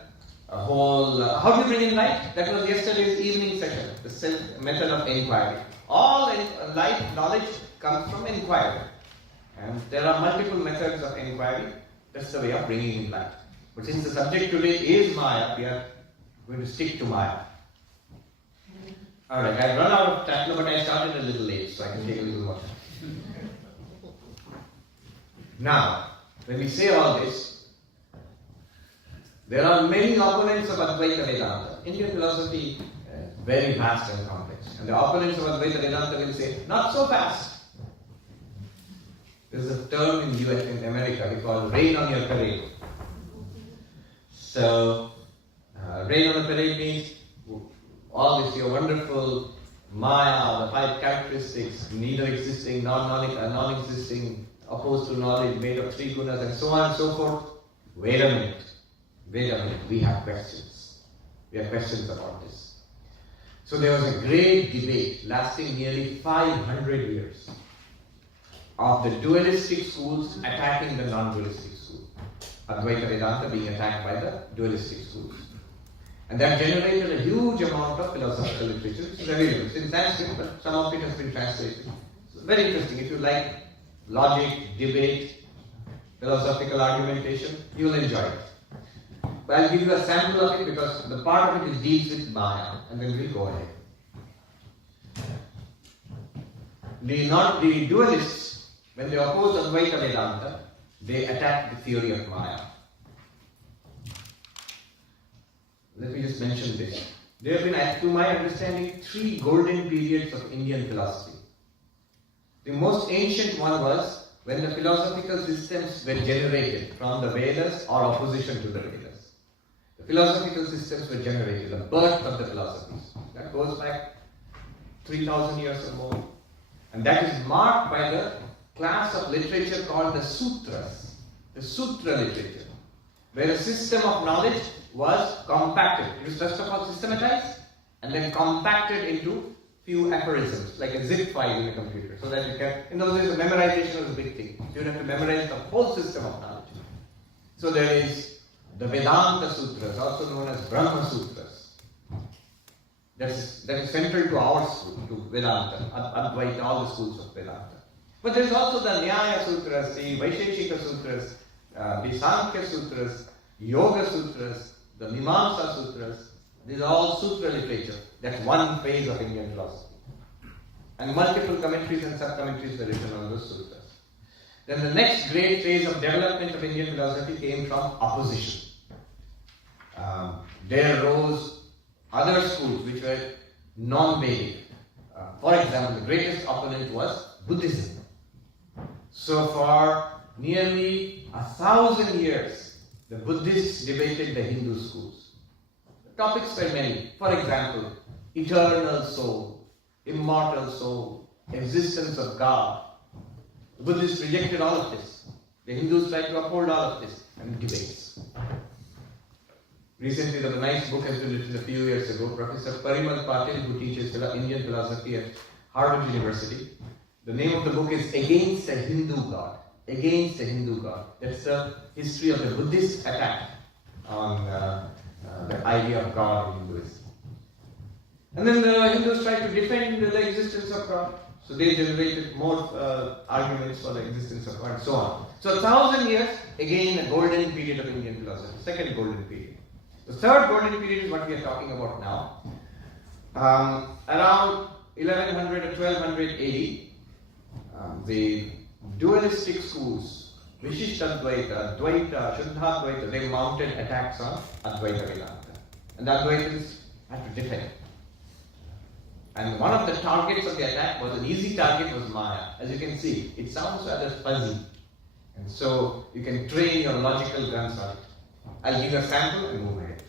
whole... how do you bring in light? That was yesterday's evening session. The method of inquiry. All light, knowledge comes from inquiry. And there are multiple methods of inquiry. That's the way of bringing in light. But since the subject today is Maya, we are going to stick to Maya. Alright, I've run out of time, but I started a little late, so I can take a little more time. Now, when we say all this, there are many opponents of Advaita Vedanta. Indian philosophy is very vast and complex. And the opponents of Advaita Vedanta will say, not so fast. There's a term in US, in America, we call rain on your parade. So, rain on the parade means all this, your wonderful Maya, the 5 characteristics, neither existing, non-existing, opposed to knowledge, made of 3 gunas, and so on and so forth. Wait a minute, we have questions. We have questions about this. So there was a great debate lasting nearly 500 years of the dualistic schools attacking the non-dualistic school. Advaita Vedanta being attacked by the dualistic schools. And that generated a huge amount of philosophical literature, which is available. It's in Sanskrit, but some of it has been translated. So very interesting. If you like logic, debate, philosophical argumentation, you will enjoy it. But I'll give you a sample of it because the part of it deals with Maya, and then we'll go ahead. The dualists, when they oppose Advaita Vedanta, they attack the theory of Maya. Let me just mention this. There have been, to my understanding, 3 golden periods of Indian philosophy. The most ancient one was when the philosophical systems were generated from the Vedas or opposition to the Vedas. The philosophical systems were generated, the birth of the philosophies. That goes back 3,000 years or more. And that is marked by the class of literature called the sutras, the sutra literature, where a system of knowledge was compacted. It was first of all systematized and then compacted into few aphorisms, like a zip file in a computer, so that you can, in those days, memorization was a big thing. You don't have to memorize the whole system of knowledge. So there is the Vedanta Sutras, also known as Brahma Sutras. That is central to our school, to Vedanta, Advaita, all the schools of Vedanta. But there is also the Nyaya Sutras, the Vaisheshika Sutras, the Sankhya Sutras, Yoga Sutras, the Mimamsa Sutras. These are all sutra literature. That's one phase of Indian philosophy. And multiple commentaries and sub-commentaries were written on those sutras. Then the next great phase of development of Indian philosophy came from opposition. There arose other schools which were non-Vedic. For example, the greatest opponent was Buddhism. So for nearly 1,000 years, the Buddhists debated the Hindu schools. The topics were many. For example, eternal soul, immortal soul, existence of God. The Buddhists rejected all of this. The Hindus tried to uphold all of this and debates. Recently, a nice book has been written a few years ago. Professor Parimal Patil, who teaches Indian philosophy at Harvard University. The name of the book is Against a Hindu God. Against a Hindu God. That's the history of the Buddhist attack on the idea of God in Hinduism. And then the Hindus tried to defend the existence of God. So they generated more arguments for the existence of God and so on. So 1,000 years, again a golden period of Indian philosophy. Second golden period. The third golden period is what we are talking about now. Around 1100 or 1200 AD, the dualistic schools, Vishishtadvaita, Dvaita, Shuddhadvaita, they mounted attacks on Advaita Vedanta. And the Advaitins had to defend. And one of the targets of the attack was an easy target was Maya. As you can see, it sounds rather fuzzy. And so you can train your logical guns on it. I'll give a sample and move ahead.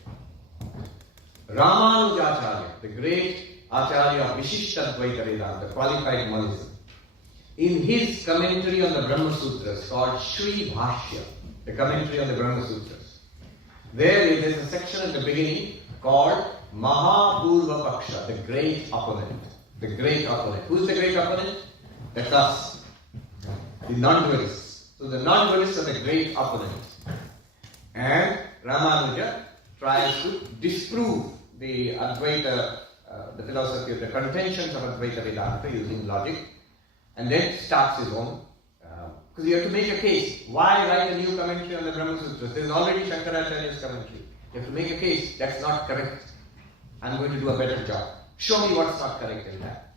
Ramanujacharya, the great Acharya of Vishishtadvaita Vedanta, qualified monism, in his commentary on the Brahma Sutras called Shri Bhashya, the commentary on the Brahma Sutras, there is a section at the beginning called Mahapurva Paksha, the great opponent. The great opponent. Who is the great opponent? That's us, the non-dualists. So the non-dualists are the great opponents. And Ramanuja tries to disprove the Advaita, the philosophy of the contentions of Advaita Vedanta using logic, and then starts his own. Because you have to make a case. Why write a new commentary on the Brahma Sutras? There is already Shankaracharya's commentary. You have to make a case. That's not correct. I'm going to do a better job. Show me what's not correct in that.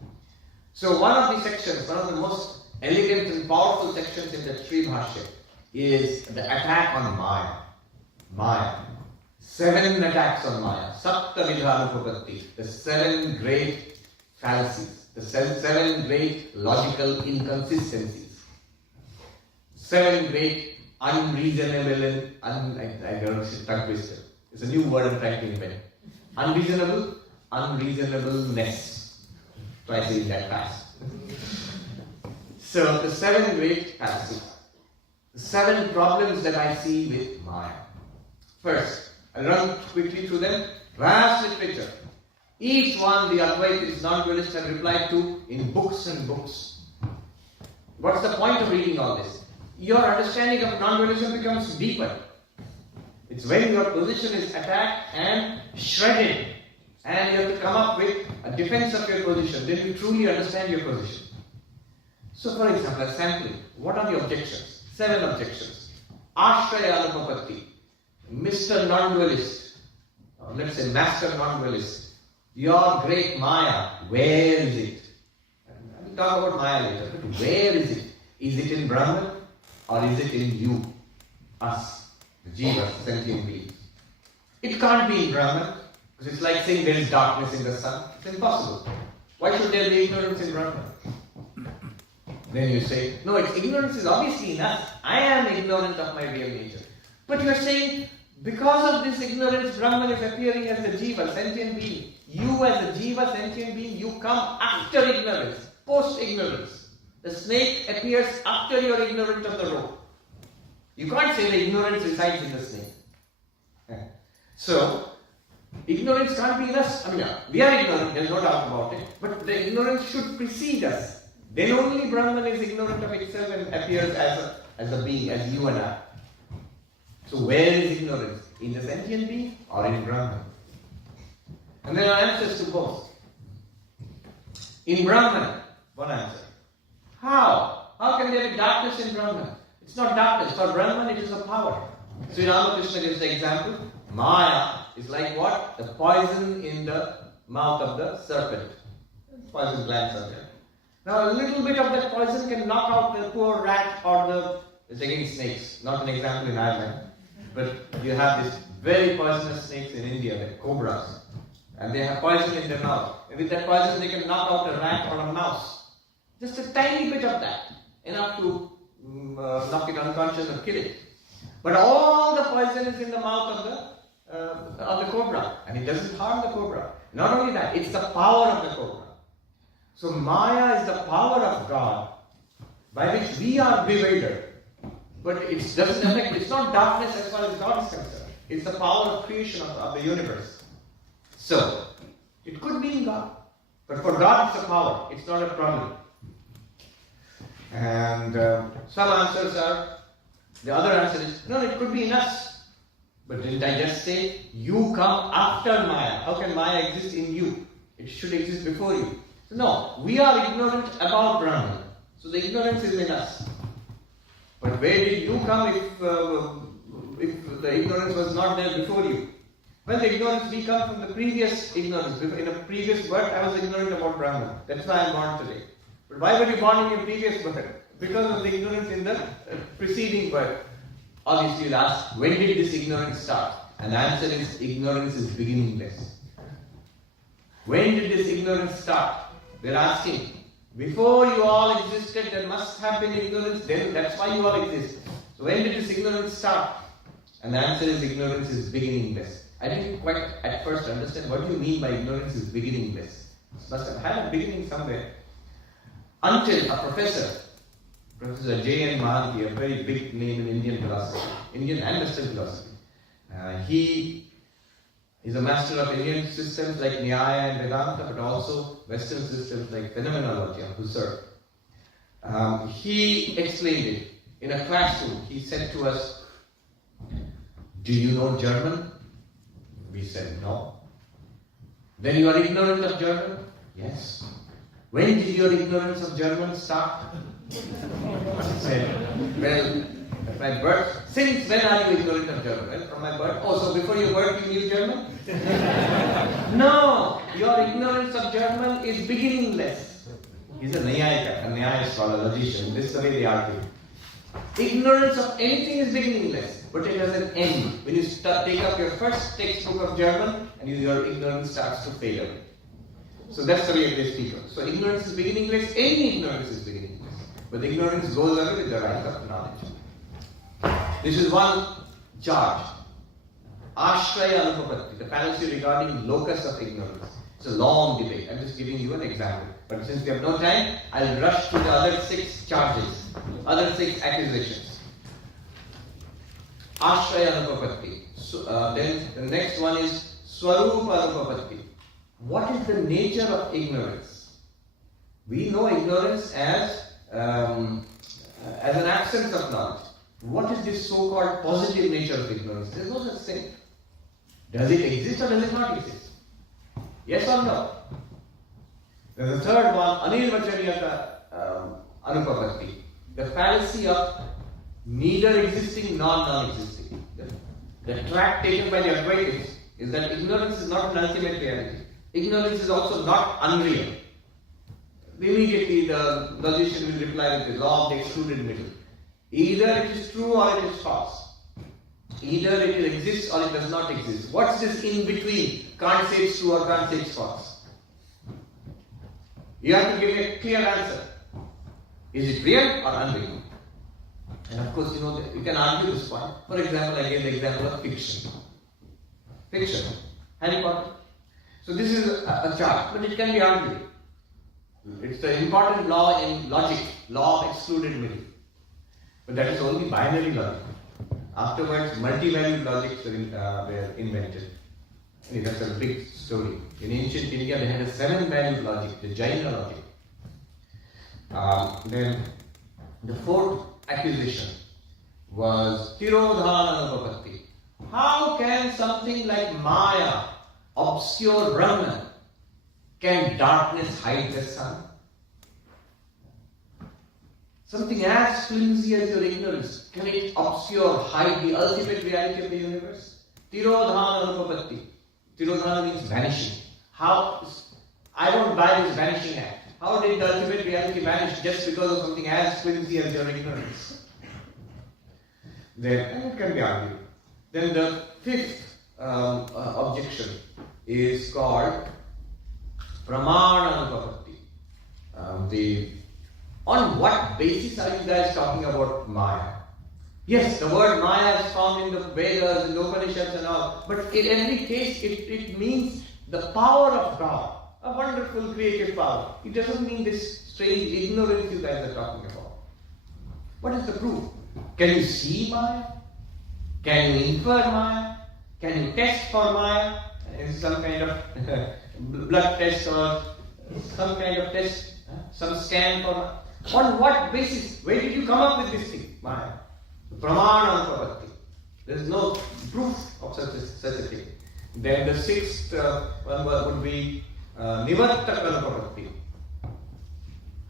So one of the sections, one of the most elegant and powerful sections in the Sri Bhashya is the attack on Maya. Maya. 7 attacks on Maya. Sapta Vidhanupapatti. The 7 great fallacies. The 7 great logical inconsistencies. 7 great unreasonable and I don't know, tongue twister. It's a new word I'm trying to invent. Unreasonable, unreasonableness. Try saying that fast. So the 7 great fallacies. The 7 problems that I see with Maya. First, I'll run quickly through them. Vast literature. Each one the Advaitists, non-dualists have replied to in books and books. What's the point of reading all this? Your understanding of non-dualism becomes deeper. It's when your position is attacked and shredded, and you have to come up with a defense of your position. Then you truly understand your position. So, for example, sampling. What are the objections? 7 objections. Ashraya Anupapatti. Mr. Non-dualist, or let's say Master Non-dualist, your great Maya, where is it? We'll talk about Maya later, but where is it? Is it in Brahman or is it in you, us, the Jiva, sentient beings? It can't be in Brahman, because it's like saying there is darkness in the sun. It's impossible. Why should there be ignorance in Brahman? Then you say, no, ignorance is obviously in us. I am ignorant of my real nature. But you are saying, because of this ignorance, Brahman is appearing as the Jiva, sentient being. You as a Jiva, sentient being, you come after ignorance, post-ignorance. The snake appears after you are ignorant of the rope. You can't say the ignorance resides in the snake. So, ignorance can't be in us. I mean, we are ignorant, there's no doubt about it. But the ignorance should precede us. Then only Brahman is ignorant of itself and appears as a being, as you and I. So where is ignorance? In the sentient being or in Brahman? And there are answers to both. In Brahman, one answer. How? How can there be darkness in Brahman? It's not darkness. For Brahman, it is a power. Sri Ramakrishna gives the example. Maya is like what? The poison in the mouth of the serpent. Poison glands are there. Now, a little bit of that poison can knock out the poor rat or it's again snakes. Not an example in Ireland. But you have these very poisonous snakes in India, the cobras. And they have poison in their mouth. And with that poison, they can knock out a rat or a mouse. Just a tiny bit of that. Enough to knock it unconscious or kill it. But all the poison is in the mouth of the cobra. And it doesn't harm the cobra. Not only that, it's the power of the cobra. So Maya is the power of God by which we are bewildered. But it doesn't affect, it's not darkness as far as God is concerned. It's the power of creation of the universe. So, it could be in God. But for God it's a power, it's not a problem. And some answers are, the other answer is, no, it could be in us. But didn't I just say, you come after Maya. How can Maya exist in you? It should exist before you. So no, we are ignorant about Brahman. So the ignorance is in us. But where did you come if the ignorance was not there before you? Well, the ignorance we come from the previous ignorance. In a previous birth, I was ignorant about Brahman. That's why I am born today. But why were you born in your previous birth? Because of the ignorance in the preceding birth. Obviously, you'll ask, when did this ignorance start? And the answer is, ignorance is beginningless. When did this ignorance start? They're asking. Before you all existed, there must have been ignorance. Then that's why you all exist. So when did this ignorance start? And the answer is, ignorance is beginningless. I didn't quite at first understand what you mean by ignorance is beginningless. It must have had a beginning somewhere. Until a professor, Professor J.N. Mahanti, a very big name in Indian philosophy, Indian and Western philosophy. He is a master of Indian systems like Nyaya and Vedanta, but also Western systems like phenomenology of Husserl. He explained it in a classroom. He said to us, "Do you know German?" We said, "No." "Then you are ignorant of German?" "Yes." "When did your ignorance of German start?" He said, "Well, at my birth." "Since when are you ignorant of German?" "Well, from my birth." "Oh, so before your birth you knew German?" "No, your ignorance of German is beginningless." He's a Nyayika, a Nyaya scholar, logician. This is the way they argue. Ignorance of anything is beginningless, but it has an end. When you take up your first textbook of German, and your ignorance starts to fade away. So that's the way they speak of. So ignorance is beginningless, any ignorance is beginningless. But ignorance goes away with the rise of knowledge. This is one charge. Ashraya Anupapatti, the fallacy regarding locus of ignorance. It's a long debate. I'm just giving you an example. But since we have no time, I'll rush to the other 6 charges, other 6 accusations. Ashraya Anupapatti. So, then the next one is Swarupa Anupapatti. What is the nature of ignorance? We know ignorance as an absence of knowledge. What is this so-called positive nature of ignorance? There is no such thing. Does it exist or does it not exist? Yes or no? Then the third one, Anirvachaniyata Anupapatti. The fallacy of neither existing nor non-existing. The track taken by the Advaitins is that ignorance is not an ultimate reality. Ignorance is also not unreal. Immediately the logician will reply with the law of the excluded middle. Either it is true or it is false. Either it exists or it does not exist. What's this in between? Can't say it's true or can't say it's false. You have to give me a clear answer. Is it real or unreal? And of course, you can argue this point. For example, I gave the example of fiction. Fiction. Harry Potter. So this is a chart, but it can be argued. It's the important law in logic, law of excluded middle. But that is only binary logic. Afterwards, multi-valued logics were invented. And that's a big story. In ancient India, they had a 7-valued logic, the Jaina logic. Then the 4th accusation was Tirodhana Anupapatti. How can something like Maya obscure Brahman? Can darkness hide the sun? Something as flimsy as your ignorance, can it obscure, hide the ultimate reality of the universe? Tirodhana Anupapatti. Tirodhana means vanishing. How? I don't buy this vanishing act. How did the ultimate reality vanish just because of something as flimsy as your ignorance? Then, and it can be argued. Then the 5th objection is called Pramana Anupapatti. On what basis are you guys talking about Maya? Yes, the word Maya is found in the Vedas, in the Upanishads and all, but in every case it means the power of God, a wonderful creative power. It doesn't mean this strange ignorance you guys are talking about. What is the proof? Can you see Maya? Can you infer Maya? Can you test for Maya? In some kind of blood test or some kind of test, some scan for Maya? On what basis? Where did you come up with this thing, Maya? Pramana Anupapatti. There is no proof of such a thing. Then the 6th one would be Nivartaka Anupapatti.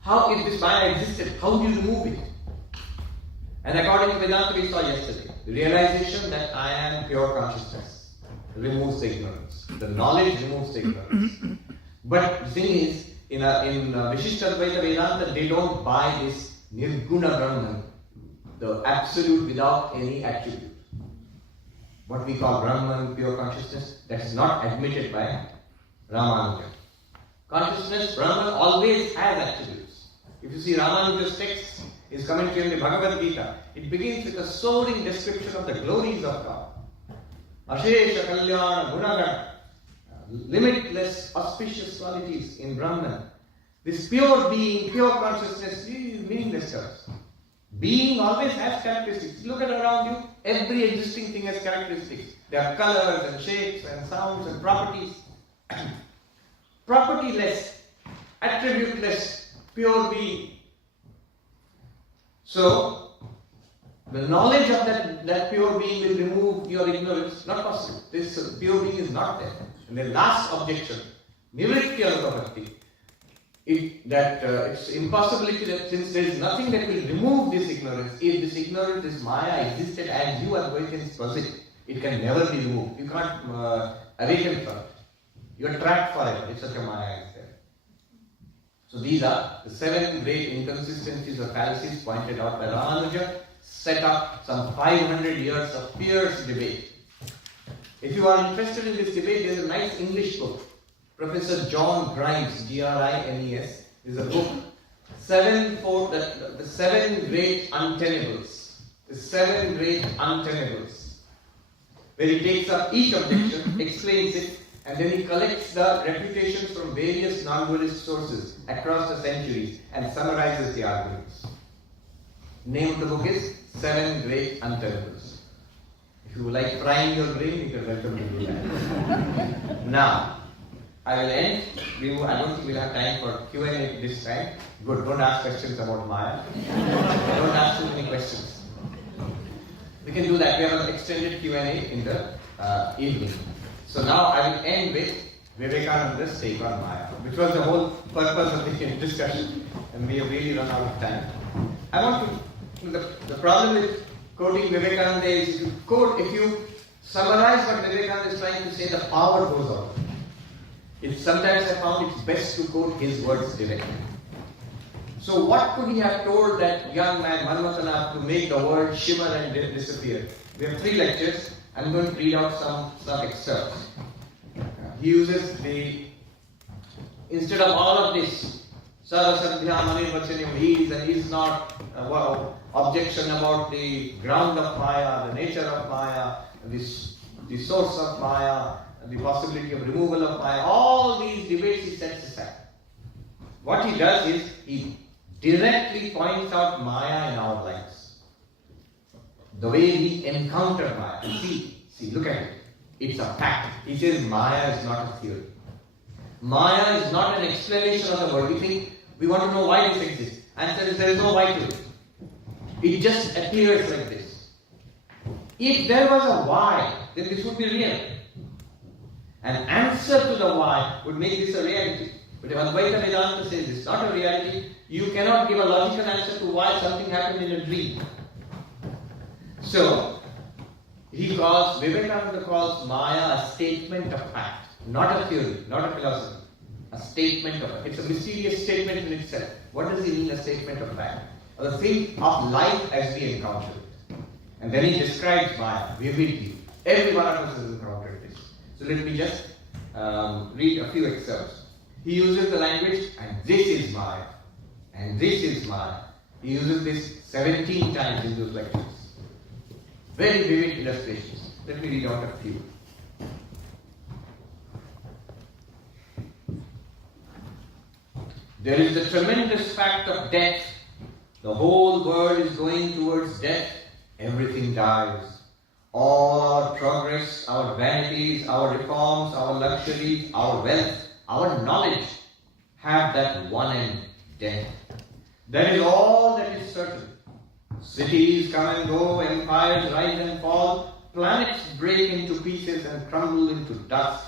How, if this Maya existed, how do you remove it? And according to Vedanta, we saw yesterday, the realization that I am pure consciousness removes the ignorance. The knowledge removes the ignorance. But the thing is, in Vishishtadvaita Vedanta, they don't buy this Nirguna Brahman, the absolute without any attribute. What we call Brahman, pure consciousness, that is not admitted by Ramanuja. Consciousness, Brahman, always has attributes. If you see Ramanuja's text, his commentary on the Bhagavad Gita, it begins with a soaring description of the glories of God. Ashesha Kalyana Gunagana, limitless auspicious qualities in Brahman. This pure being, pure consciousness is meaningless to us. Being always has characteristics. Look at around you, every existing thing has characteristics. There are colors and shapes and sounds and properties. Propertyless, attributeless, pure being. So, the knowledge of that pure being will remove your ignorance. Not possible. This pure being is not there. And the last objection, nivritti anupavatti, it's impossibility that since there is nothing that will remove this ignorance, if this ignorance, this maya existed and you are going to possess it can never be removed. You can't awaken from it. You are trapped forever if such a maya is there. So these are the 7 great inconsistencies or fallacies pointed out by Ramanuja, set up some 500 years of fierce debate. If you are interested in this debate, there is a nice English book. Professor John Grimes, Grines, is a book, the 7 great untenables. The 7 great untenables. Where he takes up each objection, explains it, and then he collects the refutations from various non-dualist sources across the centuries and summarizes the arguments. Name of the book is 7 Great Untenables. If you like frying your brain, you are welcome to do that. Now, I will end. I don't think we'll have time for Q&A this time. Good, don't ask questions about Maya. Don't ask too many questions. We can do that. We have an extended Q&A in the evening. So now I will end with Vivekananda's take on Maya, which was the whole purpose of the discussion, and we have really run out of time. I want to. The problem with quoting Vivekananda is if you summarize what Vivekananda is trying to say, the power goes out. Sometimes I found it's best to quote his words directly. So what could he have told that young man, Manmatanath, to make the world shimmer and disappear? We have 3 lectures. I'm going to read out some excerpts. He uses instead of all of this, he is not, objection about the ground of Maya, the nature of Maya, the source of Maya, the possibility of removal of Maya, all these debates he sets aside. What he does is, he directly points out Maya in our lives. The way we encounter Maya. See, look at it. It's a fact. He says Maya is not a theory. Maya is not an explanation of the world. We want to know why this exists. Answer is there is no why to it. It just appears like this. If there was a why, then this would be real. An answer to the why would make this a reality. But if Advaita Vedanta says it's not a reality, you cannot give a logical answer to why something happened in a dream. So, Vivekananda calls Maya a statement of fact, not a theory, not a philosophy. A statement of fact. It's a mysterious statement in itself. What does he mean, a statement of fact? The thing of life as we encounter it. And then he describes Maya vividly. Every one of us has encountered this. So let me just read a few excerpts. He uses the language, and this is Maya, and this is Maya. He uses this 17 times in those lectures. Very vivid illustrations. Let me read out a few. There is the tremendous fact of death. The whole world is going towards death. Everything dies. All our progress, our vanities, our reforms, our luxuries, our wealth, our knowledge have that one end, death. That is all that is certain. Cities come and go, empires rise and fall, planets break into pieces and crumble into dust,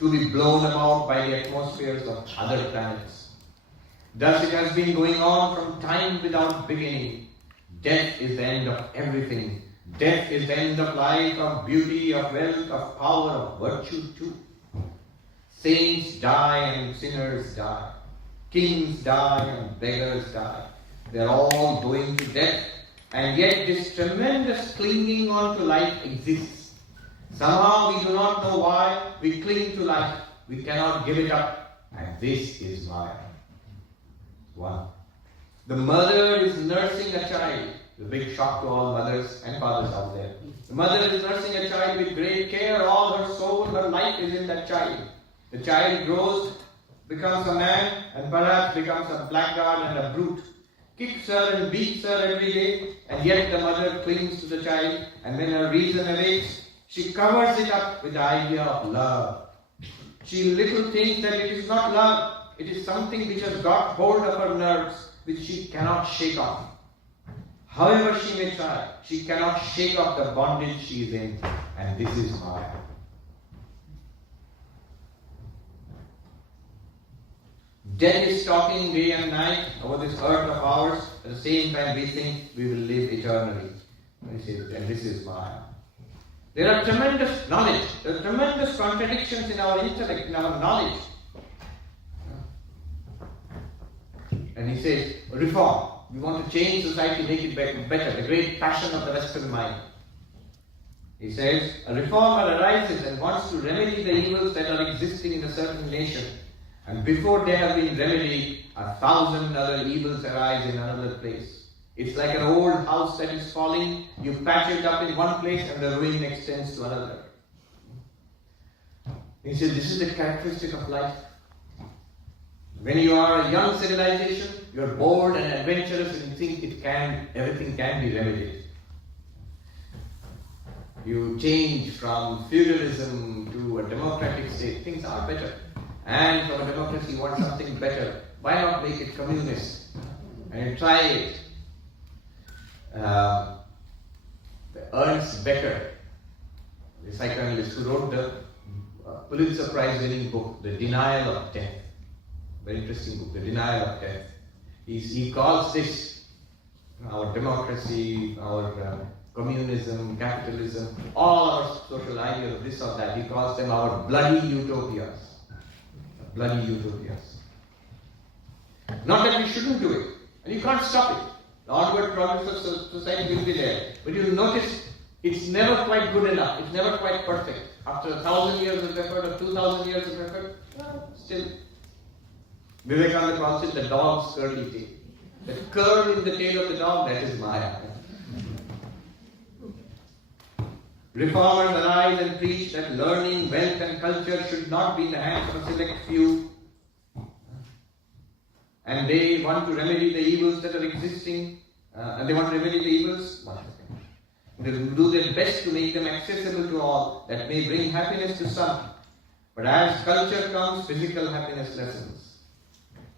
to be blown about by the atmospheres of other planets. Thus it has been going on from time without beginning. Death is the end of everything. Death is the end of life, of beauty, of wealth, of power, of virtue too. Saints die and sinners die. Kings die and beggars die. They are all going to death. And yet this tremendous clinging on to life exists. Somehow we do not know why we cling to life. We cannot give it up. And this is Maya. 1. The mother is nursing a child. The big shock to all mothers and fathers out there. The mother is nursing a child with great care. All her soul, her life is in that child. The child grows, becomes a man, and perhaps becomes a blackguard and a brute. Kicks her and beats her every day, and yet the mother clings to the child, and when her reason awakes, she covers it up with the idea of love. She little thinks that it is not love, it is something which has got hold of her nerves, which she cannot shake off. However she may try, she cannot shake off the bondage she is in, and this is Maya. Death is stalking day and night over this earth of ours. At the same time, we think we will live eternally. And this is Maya. There are tremendous knowledge. There are tremendous contradictions in our intellect, in our knowledge. And he says, reform. We want to change society, make it better. The great passion of the Western mind. He says, a reformer arises and wants to remedy the evils that are existing in a certain nation. And before they have been remedied, 1,000 other evils arise in another place. It's like an old house that is falling. You patch it up in one place and the ruin extends to another. He says, this is the characteristic of life. When you are a young civilization, you are bold and adventurous and you think everything can be remedied. You change from feudalism to a democratic state, things are better. And from a democracy you want something better. Why not make it communist? And you try it. Ernst Becker, the psychoanalyst who wrote the Pulitzer Prize winning book, The Denial of Death. Very interesting book, The Denial of Death. He calls this our democracy, our communism, capitalism, all our social ideas, this or that. He calls them our bloody utopias. Bloody utopias. Not that we shouldn't do it, and you can't stop it. The onward progress of society will be there. But you'll notice it's never quite good enough. It's never quite perfect. After 1,000 years of effort or 2,000 years of effort, still. Vivekananda calls it the dog's curly tail. The curl in the tail of the dog, that is Maya. Reformers arise and preach that learning, wealth and culture should not be in the hands of a select few. And they want to remedy the evils that are existing. And they want to remedy the evils. They will do their best to make them accessible to all. That may bring happiness to some. But as culture comes, physical happiness lessens.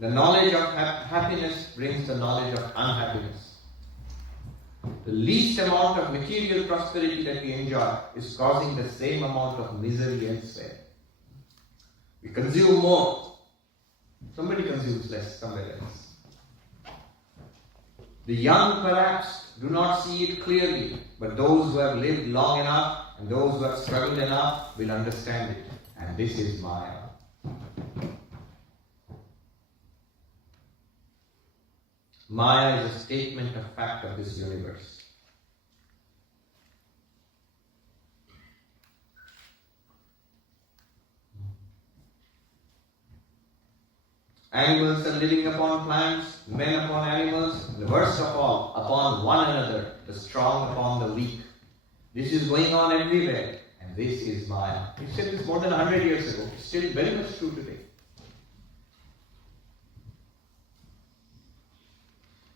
The knowledge of happiness brings the knowledge of unhappiness. The least amount of material prosperity that we enjoy is causing the same amount of misery elsewhere. We consume more. Somebody consumes less somewhere else. The young perhaps do not see it clearly, but those who have lived long enough and those who have struggled enough will understand it. And this is Maya. Maya is a statement of fact of this universe. Animals are living upon plants, men upon animals, and the worst of all, upon one another, the strong upon the weak. This is going on everywhere, and this is Maya. He said this more than 100 years ago. It's still very much true today.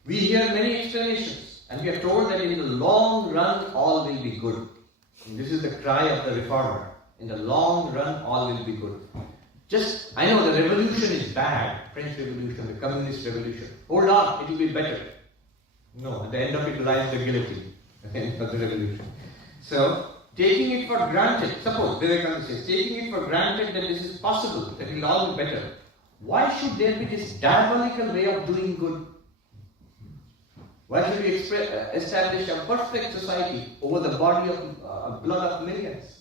We hear many explanations, and we are told that in the long run all will be good. And this is the cry of the reformer. In the long run all will be good. I know the revolution is bad, French Revolution, the Communist Revolution. Hold on, it will be better. No, at the end of it lies the guillotine, at the end of the revolution. So, taking it for granted, suppose Vivekananda says, taking it for granted that this is possible, that it will all be better, why should there be this diabolical way of doing good? Why should we establish a perfect society over the body of blood of millions?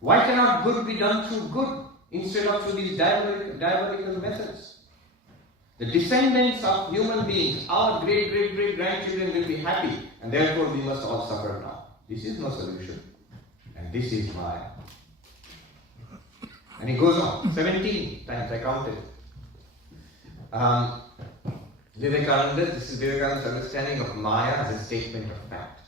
Why cannot good be done through good instead of through these diabolical methods? The descendants of human beings, our great-great-great-grandchildren will be happy, and therefore we must all suffer now. This is no solution. And this is Maya. And he goes on, 17 times I counted. Vivekananda, this is Vivekananda's understanding of Maya as a statement of fact.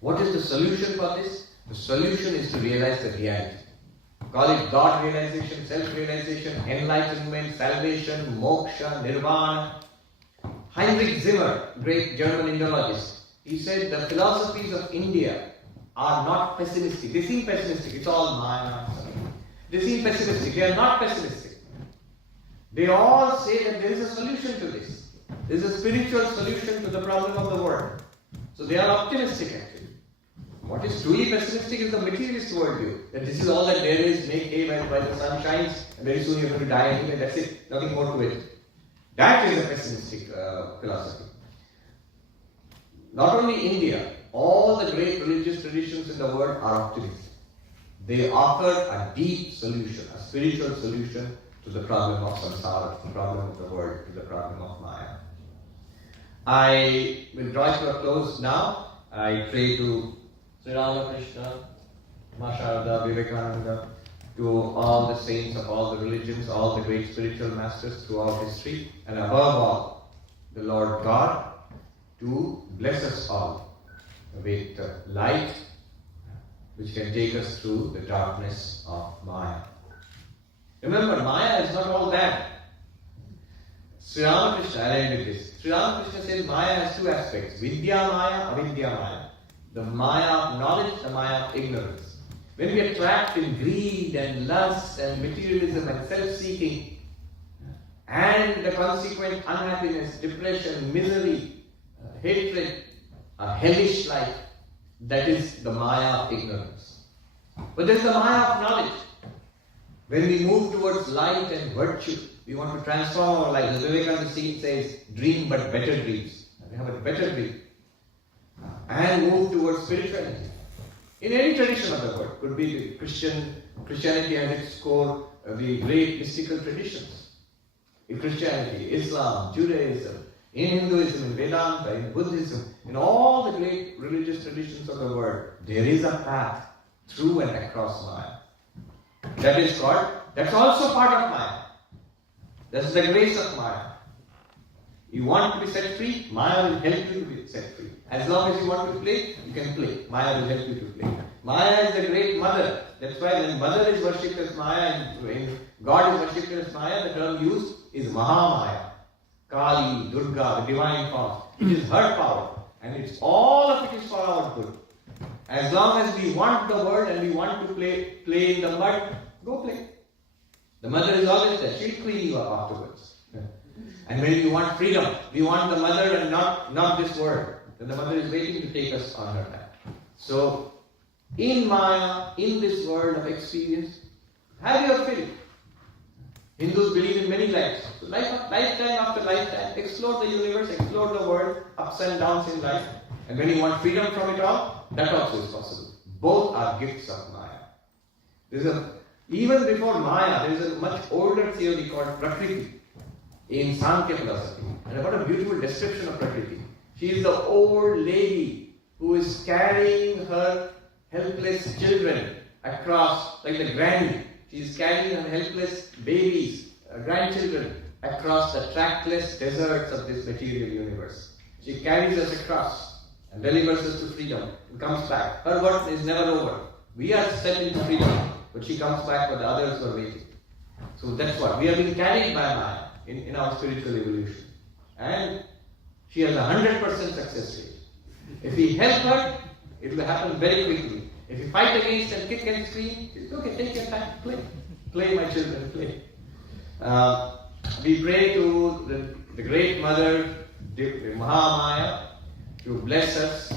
What is the solution for this? The solution is to realize the reality. Call it God realization, self-realization, enlightenment, salvation, moksha, nirvana. Heinrich Zimmer, great German Indologist, he said the philosophies of India are not pessimistic. They seem pessimistic. It's all Maya. They seem pessimistic. They are not pessimistic. They all say that there is a solution to this. This is a spiritual solution to the problem of the world. So they are optimistic actually. What is truly pessimistic is the materialist worldview. That this is all that there is, make hay while the sun shines, and very soon you're going to die anyway, that's it, nothing more to it. That is a pessimistic philosophy. Not only India, all the great religious traditions in the world are optimistic. They offer a deep solution, a spiritual solution to the problem of samsara, to the problem of the world, to the problem of Maya. I will draw it to a close now. I pray to Sri Ramakrishna, Narada, Vivekananda, to all the saints of all the religions, all the great spiritual masters throughout history, and above all, the Lord God, to bless us all with light which can take us through the darkness of Maya. Remember, Maya is not all bad. Sri Ramakrishna, I'll end with this. Sri Ramakrishna says Maya has two aspects, Vidya Maya, Avidya Maya. The Maya of knowledge, the Maya of ignorance. When we are trapped in greed and lust and materialism and self-seeking, and the consequent unhappiness, depression, misery, hatred, a hellish life, that is the Maya of ignorance. But there is the Maya of knowledge. When we move towards light and virtue, we want to transform our lives. The Vivekananda says, dream but better dreams. We have a better dream. And move towards spirituality. In any tradition of the world, could be Christianity at its core, the great mystical traditions. In Christianity, Islam, Judaism, in Hinduism, in Vedanta, in Buddhism, in all the great religious traditions of the world, there is a path through and across Maya. That is called, that's also part of Maya. That's the grace of Maya. You want to be set free, Maya will help you to be set free. As long as you want to play, you can play. Maya will help you to play. Maya is the great mother. That's why when mother is worshipped as Maya and God is worshipped as Maya, the term used is Mahamaya. Kali, Durga, the divine form. It is her power. And it's all of it is for our good. As long as we want the world and we want to play in the mud, go play. The mother is always there. She'll clean you up afterwards. And when you want freedom, we want the mother and not this world. Then the mother is waiting to take us on her path. So, in Maya, in this world of experience, have your fill. Hindus believe in many lives. So lifetime after lifetime, explore the universe, explore the world, ups and downs in life. And when you want freedom from it all, that also is possible. Both are gifts of Maya. Even before Maya, there is a much older theory called Prakriti in Sankhya philosophy. And what a beautiful description of Prakriti. She is the old lady who is carrying her helpless children across, like the granny. She is carrying her helpless babies, grandchildren, across the trackless deserts of this material universe. She carries us across and delivers us to freedom and comes back. Her work is never over. We are set into freedom, but she comes back for the others who are waiting. So that's what. We have been carried by Maya in our spiritual evolution. And she has a 100% success rate. If we help her, it will happen very quickly. If you fight against and kick and scream, it's okay, take your time, play. Play, my children, play. We pray to the great mother, Mahamaya, to bless us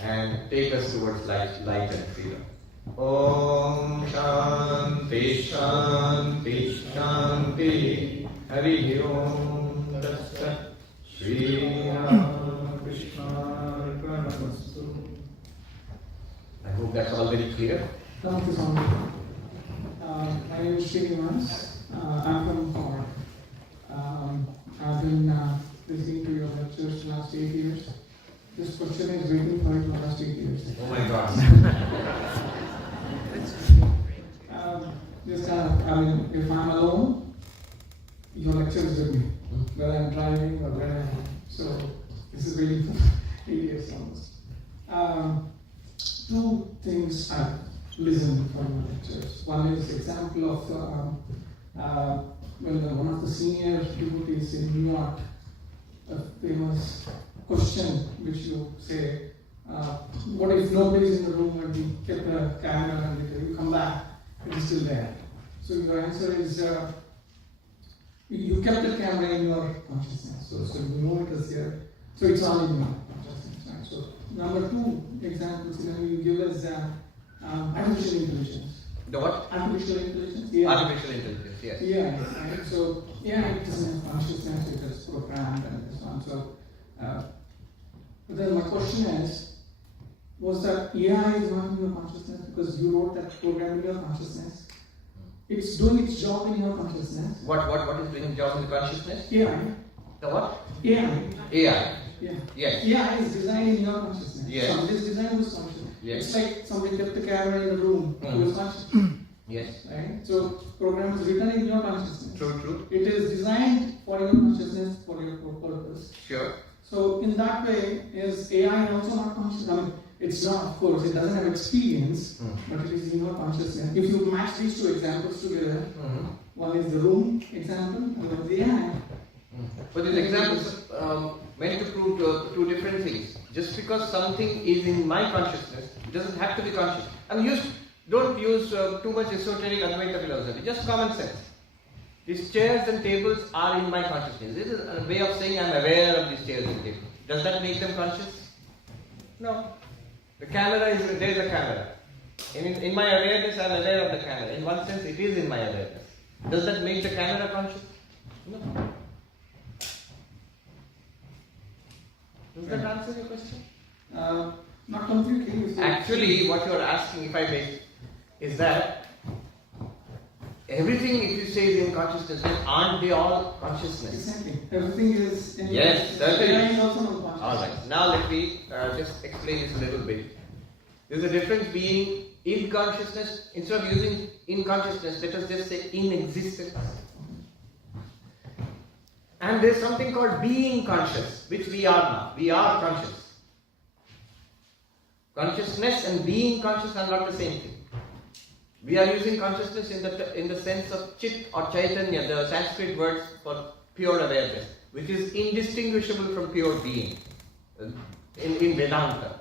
and take us towards light and freedom. Om Shanti Shanti Shanti Hari Om Tatsat Shri Ramakrishna Arpanamastu. I hope that's all very clear. Thank you, Swami. My name is Srinivas. I'm from Cork. I've been listening to your lectures the last 8 years. This question is waiting for it for the last 8 years. Oh my God. If I'm alone, your lecture is with me. Whether I'm driving or whether I'm home. So this is waiting for 8 years almost. Two things I've listened for your lectures. One is example of one of the senior devotees in New York, a famous question which you say, what if nobody's in the room and we kept a camera and you come back, it is still there. So your answer is, You kept the camera in your consciousness, so you know it is here. So it's all in your consciousness. Right? So number 2 examples you give us artificial intelligence. The what? Artificial intelligence. Yeah. Artificial intelligence. Yes. Yeah. Right. So it doesn't have consciousness. It is programmed and so on. So, but then my question is, was that AI is not in your consciousness because you wrote that program in your consciousness? It's doing its job in your consciousness. What is doing its job in the consciousness? AI. The what? AI. AI. Yeah. Yes. AI is designed in your consciousness. Yes. Somebody's design was conscious. Yes. It's like somebody kept the camera in the room. It was conscious. Yes. Right? So program is written in your consciousness. True. It is designed for your consciousness, for your purpose. Sure. So in that way, is AI also not conscious? I mean, it's not, of course, it doesn't have experience, but it is in your consciousness. If you match these 2 examples together, one is the room example and one is the AI. But these examples are meant to prove 2 different things. Just because something is in my consciousness, it doesn't have to be conscious. Don't use too much esoteric Advaita philosophy, just common sense. These chairs and tables are in my consciousness. This is a way of saying I am aware of these chairs and tables. Does that make them conscious? No. The camera is, there is a camera. In my awareness, I am aware of the camera. In one sense, it is in my awareness. Does that make the camera conscious? No. Does that answer your question? Not completely. Actually, what you are asking, if I may, is that everything, if you say is in consciousness, then aren't they all consciousness? Exactly. Everything is in Yes, certainly. AI is also not conscious. Alright, now let me just explain this a little bit. There's a difference being in consciousness, instead of using in consciousness, let us just say in existence. And there's something called being conscious, which we are now. We are conscious. Consciousness and being conscious are not the same thing. We are using consciousness in the sense of chit or chaitanya, the Sanskrit words for pure awareness, which is indistinguishable from pure being in Vedanta.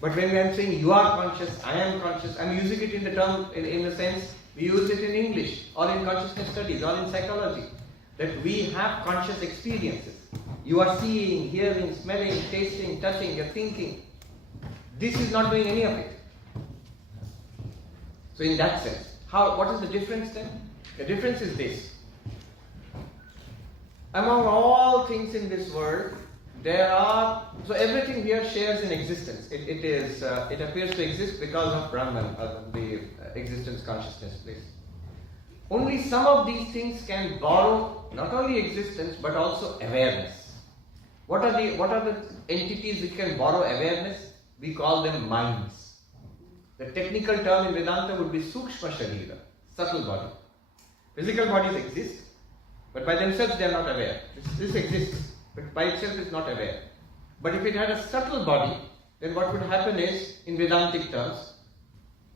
But when I am saying you are conscious, I am conscious, I am using it in the term, in the sense we use it in English or in consciousness studies or in psychology, that we have conscious experiences. You are seeing, hearing, smelling, tasting, touching, you're thinking. This is not doing any of it. So in that sense, what is the difference then? The difference is this. Among all things in this world, so everything here shares in existence. It appears to exist because of Brahman, the existence consciousness place. Only some of these things can borrow not only existence but also awareness. What are the entities which can borrow awareness? We call them minds. The technical term in Vedanta would be Sukshma Sharira, subtle body. Physical bodies exist, but by themselves they are not aware. This exists, but by itself is not aware. But if it had a subtle body, then what would happen is, in Vedantic terms,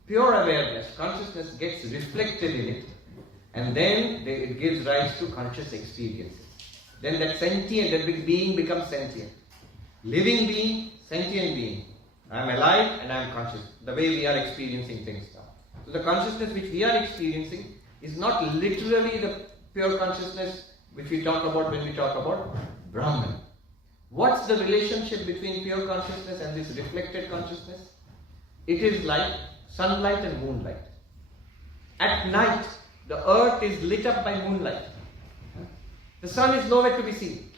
pure awareness, consciousness gets reflected in it, and then it gives rise to conscious experiences. Then that being becomes sentient. Living being, sentient being. I am alive and I am conscious, the way we are experiencing things now. So the consciousness which we are experiencing is not literally the pure consciousness which we talk about when we talk about Brahman. What's the relationship between pure consciousness and this reflected consciousness? It is like sunlight and moonlight. At night, the earth is lit up by moonlight. The sun is nowhere to be seen.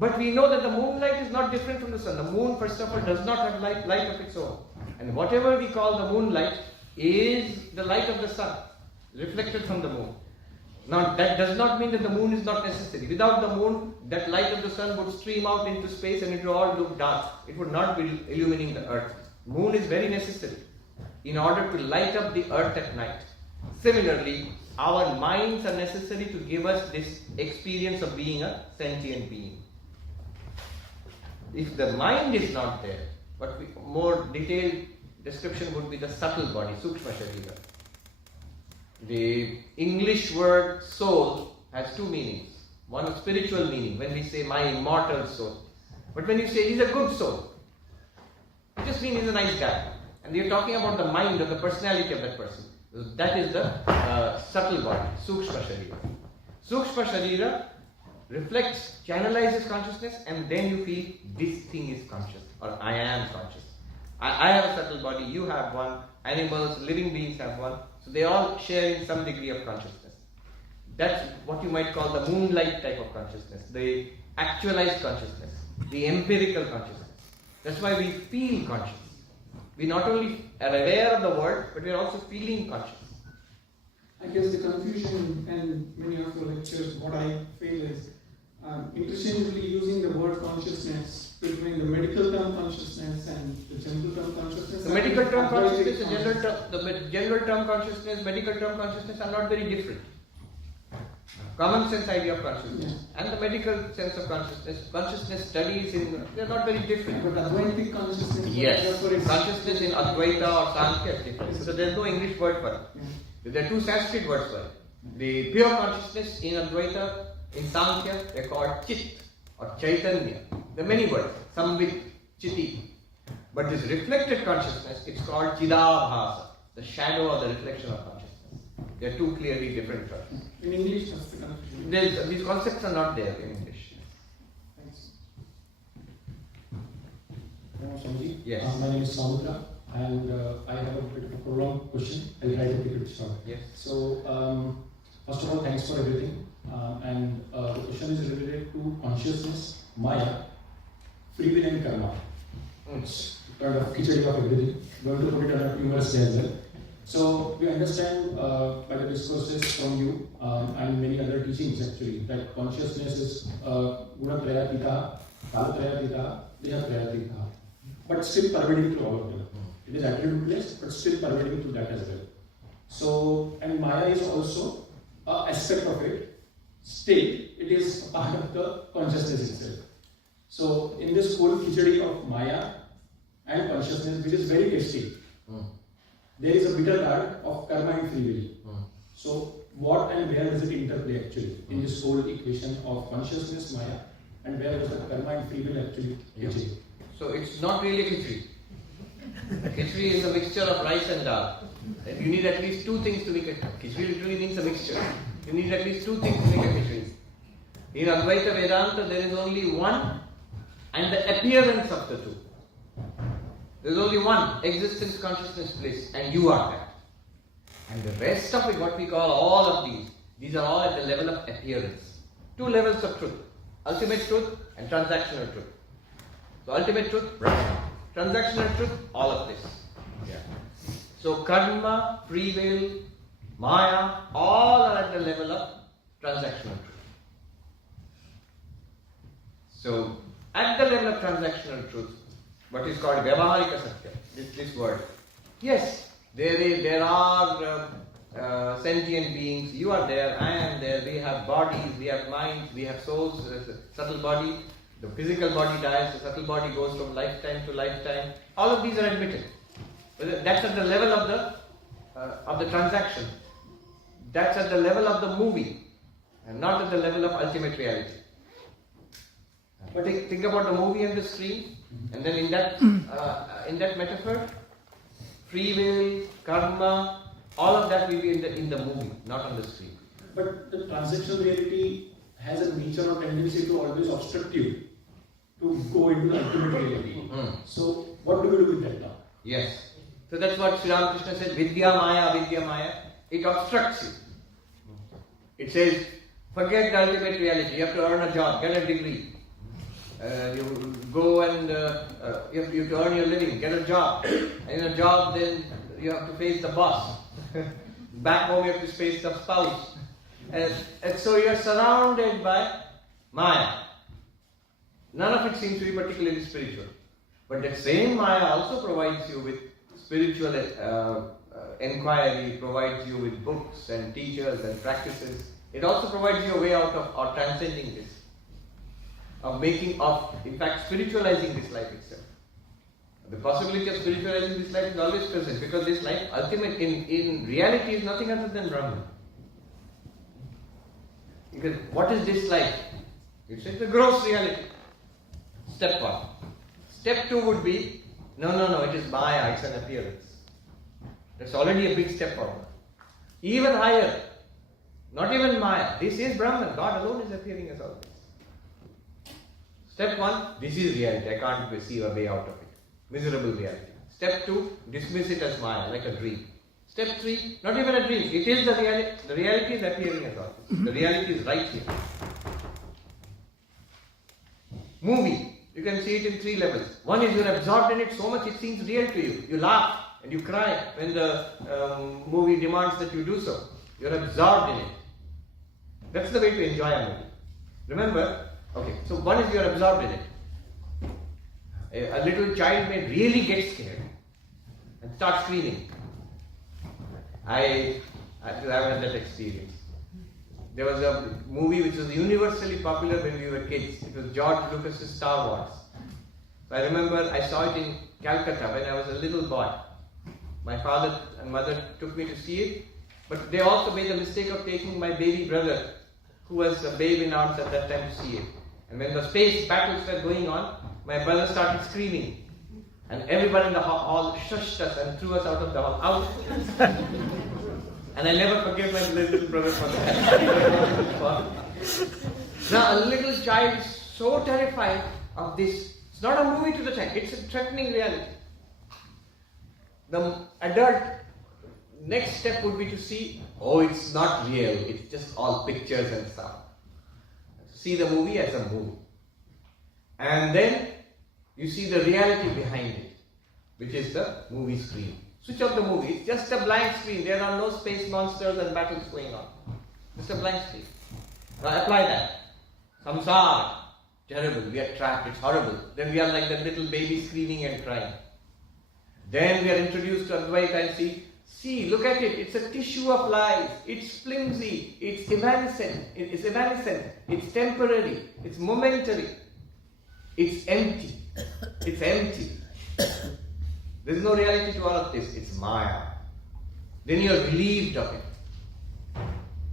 But we know that the moonlight is not different from the sun. The moon, first of all, does not have light of its own. And whatever we call the moonlight is the light of the sun, reflected from the moon. Now, that does not mean that the moon is not necessary. Without the moon, that light of the sun would stream out into space and it would all look dark. It would not be illuminating the earth. Moon is very necessary in order to light up the earth at night. Similarly, our minds are necessary to give us this experience of being a sentient being. If the mind is not there, but more detailed description would be the subtle body, Sukshma Sharira. The English word soul has two meanings. One a spiritual meaning, when we say my immortal soul. But when you say he's a good soul, it just means he's a nice guy. And you're talking about the mind or the personality of that person. That is the subtle body, Sukshma Sharira. Sukshma Sharira reflects, channelizes consciousness, and then you feel this thing is conscious, or I am conscious. I have a subtle body, you have one, animals, living beings have one, so they all share in some degree of consciousness. That's what you might call the moonlight type of consciousness, the actualized consciousness, the empirical consciousness. That's why we feel conscious. We not only are aware of the world, but we are also feeling conscious. I guess the confusion in many of the lectures, what I feel is interchangeably using the word consciousness between the medical term consciousness and the general term consciousness. The medical term consciousness, the general term consciousness, medical term consciousness are not very different. Common sense idea of consciousness and the medical sense of consciousness studies they are not very different. But Advaitic consciousness, yes, consciousness in Advaita or Sankhya is different. So there is no English word for it. There are two Sanskrit words for it. The pure consciousness in Advaita, in Sankhya, they are called Chit or Chaitanya. There are many words, some with Chiti. But this reflected consciousness, it's called Chidabhasa, the shadow or the reflection of consciousness. They are two clearly different terms. In English, that's the confusion. These concepts are not there in English. Thanks. Swamiji. Yes. My name is Samudra, and I have a bit of a prolonged question. I'll try to keep it short. Yes. So, first of all, thanks for everything. And the question is related to consciousness, Maya, free will and karma. It's kind of khichdi of everything. Going to put it on a humorous way as well. So we understand by the discourses from you and many other teachings actually that consciousness is gunatrayatita, kalatrayatita, dehatrayatita, but still pervading through all of them. It is attribute-less, but still pervading through that as well. So, and Maya is also an aspect of it. Still, it is a part of the consciousness itself. So, in this whole khichdi of Maya and consciousness, which is very tasty, there is a bitter part of karma and free will. So, what and where does it interplay actually in this whole equation of consciousness, Maya, and where does the karma and free will actually play? So, it's not really khichdi. Khichdi is a mixture of rice and dal. And you need at least two things to make a khichdi. Literally means a mixture. You need at least two things to make a khichdi. In Advaita Vedanta, there is only one and the appearance of the two. There is only one existence, consciousness, bliss, and you are that. And the rest of it, what we call all of these are all at the level of appearance. Two levels of truth. Ultimate truth and transactional truth. So ultimate truth, right. Transactional truth, all of this. Yeah. So karma, free will, Maya, all are at the level of transactional truth. So at the level of transactional truth, what is called Vyavaharika Satya, this word. Yes, there are sentient beings, you are there, I am there, we have bodies, we have minds, we have souls, subtle body, the physical body dies, the subtle body goes from lifetime to lifetime. All of these are admitted. That's at the level of the transaction. That's at the level of the movie, and not at the level of ultimate reality. But think about the movie and the screen, and then in that metaphor, free will, karma, all of that will be in the movie, not on the screen. But the transactional reality has a nature or tendency to always obstruct you to go into the ultimate reality. So, what do we do with that now? Yes. So that's what Sri Ramakrishna said, Vidya Maya, Avidya Maya. It obstructs you. It says, forget the ultimate reality. You have to earn a job, get a degree. You go and you have to earn your living, get a job. And in a job, then you have to face the boss. Back home, you have to face the spouse. And so you are surrounded by Maya. None of it seems to be particularly spiritual. But that same Maya also provides you with spiritual inquiry, provides you with books and teachers and practices. It also provides you a way out of or transcending this. In fact, spiritualizing this life itself. The possibility of spiritualizing this life is always present because this life, ultimate in reality, is nothing other than Brahman. Because what is this life? It's the gross reality. Step 1. Step 2 would be, no, it is Maya, it's an appearance. That's already a big step forward. Even higher, Not even Maya. This is Brahman. God alone is appearing as all this. Step 1, this is reality. I can't see a way out of it. Miserable reality. Step 2, dismiss it as Maya, like a dream. Step 3, not even a dream. It is the reality. The reality is appearing as all this. The reality is right here. Movie. You can see it in 3 levels. One is you're absorbed in it so much it seems real to you. You laugh and you cry when the movie demands that you do so. You're absorbed in it. That's the way to enjoy a movie. Remember, okay, so one is you're absorbed in it. A little child may really get scared and start screaming. I have had that experience. There was a movie which was universally popular when we were kids. It was George Lucas's Star Wars. So I remember I saw it in Calcutta when I was a little boy. My father and mother took me to see it, but they also made the mistake of taking my baby brother, who was a babe in arms at that time, to see it. And when the space battles were going on, my brother started screaming. And everybody in the hall shushed us and threw us out of the hall. Out! And I never forgive my little brother for that. Now, a little child is so terrified of this. It's not a movie to the child, it's a threatening reality. The adult, next step would be to see, oh, it's not real, it's just all pictures and stuff. See the movie as a movie. And then you see the reality behind it, which is the movie screen. Switch off the movie, it's just a blank screen. There are no space monsters and battles going on. Just a blank screen. Now apply that. Samsara, terrible, we are trapped, it's horrible. Then we are like that little baby screaming and crying. Then we are introduced to Advaita and see, look at it, it's a tissue of lies, it's flimsy, it's evanescent, it's temporary, it's momentary, it's empty. There's no reality to all of this, it's Maya. Then you are relieved of it.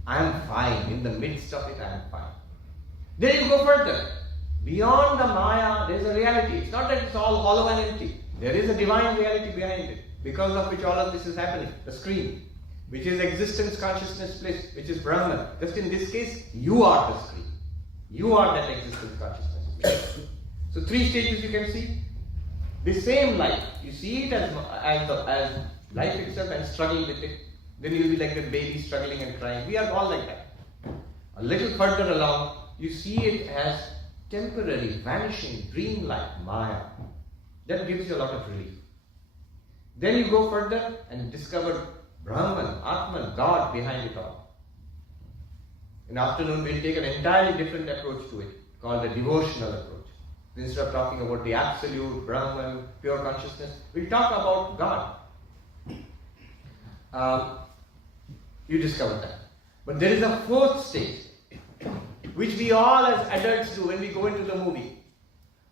I am fine, in the midst of it I am fine. Then you go further. Beyond the Maya, there's a reality. It's not that it's all hollow and empty. There is a divine reality behind it, because of which all of this is happening. The screen, which is existence, consciousness, bliss, which is Brahman. Just in this case, you are the screen. You are that existence, consciousness, bliss. So 3 stages you can see. The same life, you see it as life itself and struggle with it. Then you'll be like a baby struggling and crying. We are all like that. A little further along, you see it as temporary, vanishing, dream-like Maya. That gives you a lot of relief. Then you go further and discover Brahman, Atman, God behind it all. In the afternoon, we'll take an entirely different approach to it, called the devotional approach. Instead of talking about the absolute, Brahman, pure consciousness, we'll talk about God. You discover that. But there is a 4th stage, which we all as adults do when we go into the movie.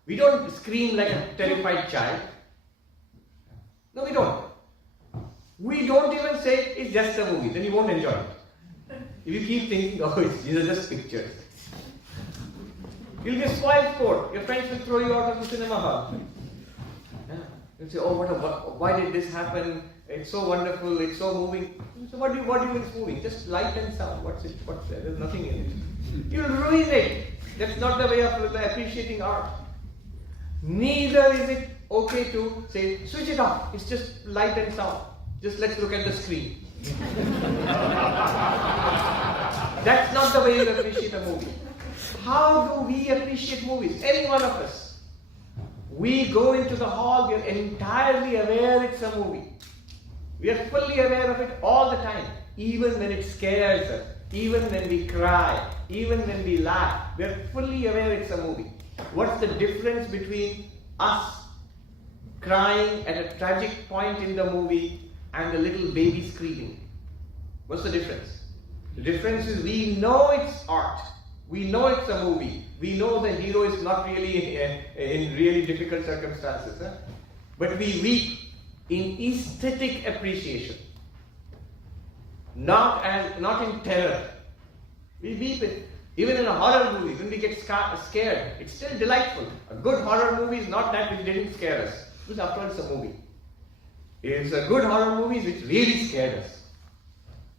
We don't scream like a terrified child. No, we don't. We don't even say it's just a movie, then you won't enjoy it. If you keep thinking, oh, these are just pictures, you'll get spoiled sport. Your friends will throw you out of the cinema hall. Yeah. You'll say, oh, why did this happen? It's so wonderful, it's so moving. So what do you mean it's moving? Just light and sound. What's there? There's nothing in it. You'll ruin it. That's not the way of appreciating art. Neither is it okay to say, switch it off. It's just light and sound. Just let's look at the screen. That's not the way you appreciate a movie. How do we appreciate movies? Any one of us. We go into the hall, we are entirely aware it's a movie. We are fully aware of it all the time. Even when it scares us, even when we cry, even when we laugh, we are fully aware it's a movie. What's the difference between us crying at a tragic point in the movie and a little baby screaming? What's the difference? The difference is we know it's art. We know it's a movie. We know the hero is not really in really difficult circumstances. But we weep in aesthetic appreciation. Not in terror. We weep it. Even in a horror movie, when we get scared, it's still delightful. A good horror movie is not that which didn't scare us. Because after all, it's a movie. It's a good horror movie which really scared us.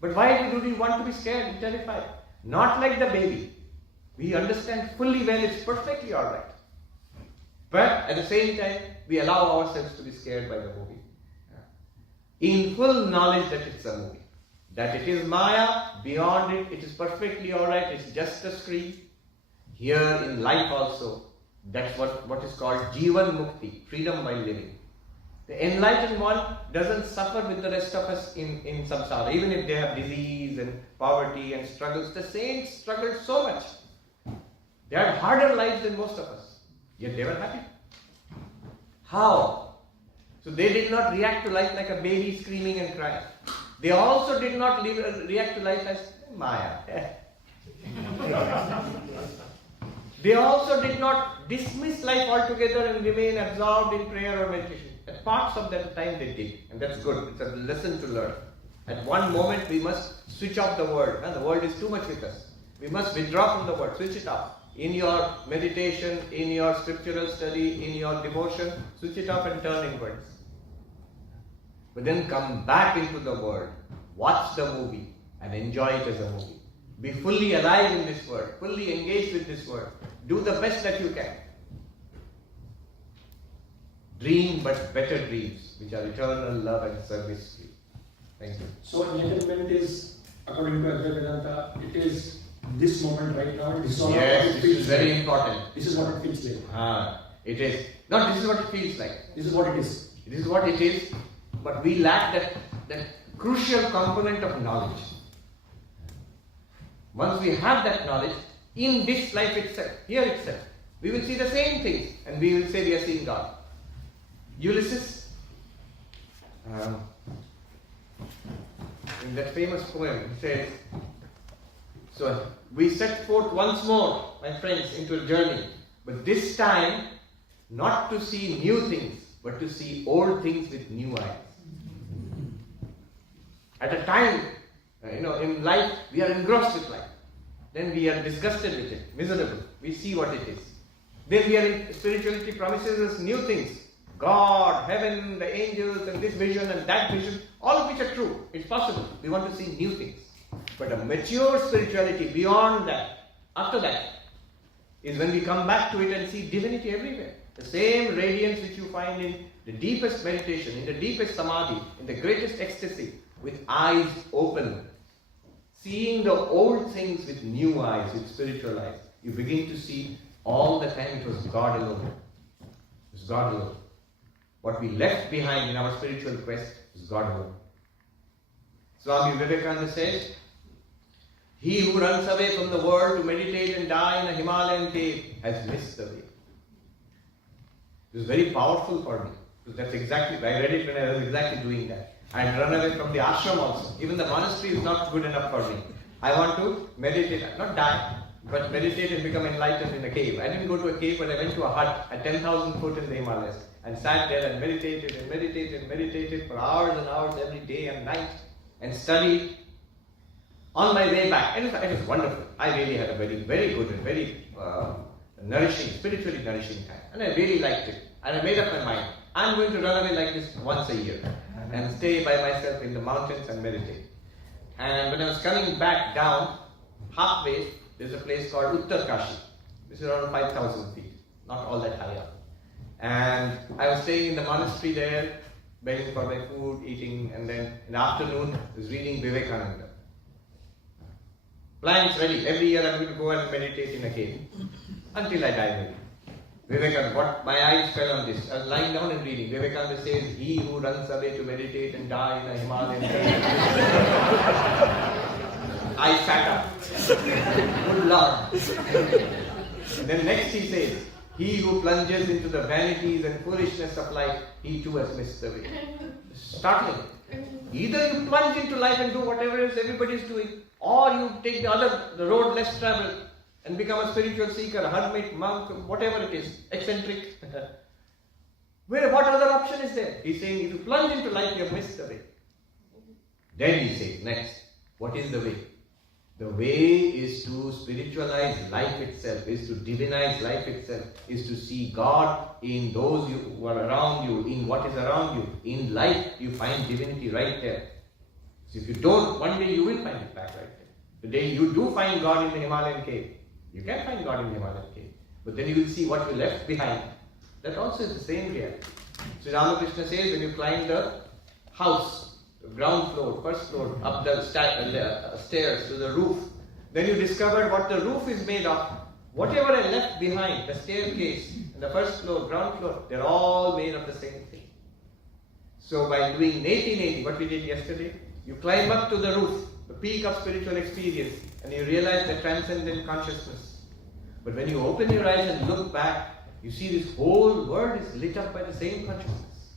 But why do we want to be scared and terrified? Not like the baby. We understand fully well it's perfectly alright. But at the same time, we allow ourselves to be scared by the movie. In full knowledge that it's a movie. That it is Maya, beyond it, it is perfectly alright, it's just a screen. Here in life also, that's what is called Jivan Mukti, freedom by living. The enlightened one doesn't suffer with the rest of us in samsara, even if they have disease and poverty and struggles. The saints struggled so much. They had harder lives than most of us, yet they were happy. How? So they did not react to life like a baby screaming and crying. They also did not react to life as Maya. They also did not dismiss life altogether and remain absorbed in prayer or meditation. At parts of that time they did, and that's good. It's a lesson to learn. At one moment we must switch off the world. The world is too much with us. We must withdraw from the world, switch it off. In your meditation, in your scriptural study, in your devotion, switch it off and turn inwards. But then come back into the world, watch the movie and enjoy it as a movie. Be fully alive in this world, fully engaged with this world. Do the best that you can. Dream but better dreams, which are eternal love and service to you. Thank you. So enlightenment is, according to Vedanta, it is this moment right now. This is all yes, it this is very important. This is what it feels like. It is. No, this is what it feels like. This is what it is. This is what it is, but we lack that crucial component of knowledge. Once we have that knowledge, in this life itself, here itself, we will see the same things and we will say we are seeing God. Ulysses, in that famous poem, he says, so we set forth once more, my friends, into a journey, but this time not to see new things, but to see old things with new eyes. At a time, in life, we are engrossed with life. Then we are disgusted with it, miserable. We see what it is. Then we are in spirituality promises us new things. God, heaven, the angels, and this vision and that vision, all of which are true. It's possible. We want to see new things. But a mature spirituality beyond that, after that, is when we come back to it and see divinity everywhere. The same radiance which you find in the deepest meditation, in the deepest samadhi, in the greatest ecstasy, with eyes open. Seeing the old things with new eyes, with spiritual eyes. You begin to see all the time it was God alone. It was God alone. What we left behind in our spiritual quest is God alone. Swami Vivekananda says, he who runs away from the world to meditate and die in a Himalayan cave has missed the way. It was very powerful for me. Because that's exactly, I read it when I was exactly doing that. I had run away from the ashram also. Even the monastery is not good enough for me. I want to meditate, not die, but meditate and become enlightened in a cave. I didn't go to a cave, but I went to a hut at 10,000 foot in the Himalayas and sat there and meditated for hours and hours every day and night and studied. On my way back, it was wonderful. I really had a very, very good and very nourishing, spiritually nourishing time. And I really liked it. And I made up my mind, I'm going to run away like this once a year and stay by myself in the mountains and meditate. And when I was coming back down, halfway, there's a place called Uttarkashi. This is around 5,000 feet, not all that high up. And I was staying in the monastery there, begging for my food, eating, and then in the afternoon, I was reading Vivekananda. Plans ready. Every year I'm going to go and meditate in a cave. Until I die maybe. Vivekananda, my eyes fell on this. I was lying down and reading. Vivekananda says, he who runs away to meditate and die in a Himalayan cave. I sat up. Good Lord. And then next he says, he who plunges into the vanities and foolishness of life, he too has missed the way. Startling. Either you plunge into life and do whatever else everybody is doing, or you take the road less traveled and become a spiritual seeker, a hermit, monk, whatever it is, eccentric. What other option is there? He's saying, if you plunge into life, you have missed the way. Then he says, next, what is the way? The way is to spiritualize life itself, is to divinize life itself, is to see God in those who are around you, in what is around you. In life, you find divinity right there. So if you don't, one day you will find it back right there. The day you do find God in the Himalayan cave, you can find God in the Himalayan cave, but then you will see what you left behind. That also is the same reality. So Ramakrishna says, when you climb the house, the ground floor, first floor, up the stairs to the roof, then you discover what the roof is made of. Whatever I left behind, the staircase, and the first floor, ground floor, they're all made of the same thing. So by doing 1880, what we did yesterday, you climb up to the roof, the peak of spiritual experience, and you realize the transcendent consciousness. But when you open your eyes and look back, you see this whole world is lit up by the same consciousness.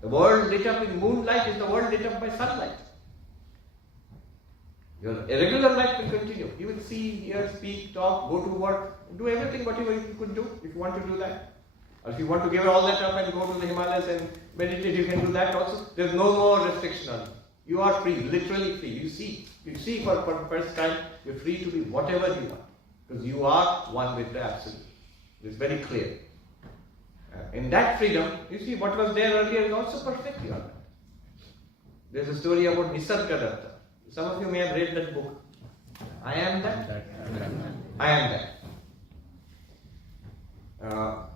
The world lit up in moonlight is the world lit up by sunlight. Your regular life will continue. You will see, hear, speak, talk, go to work, do everything whatever you could do if you want to do that. Or if you want to give all that up and go to the Himalayas and meditate, you can do that also. There's no more restriction on you. You are free, literally free. You see for the first time, you're free to be whatever you want. Because you are one with the Absolute. It's very clear. In that freedom, you see what was there earlier is also perfectly alright. There's a story about Nisargadatta. Some of you may have read that book. I am that. I am that.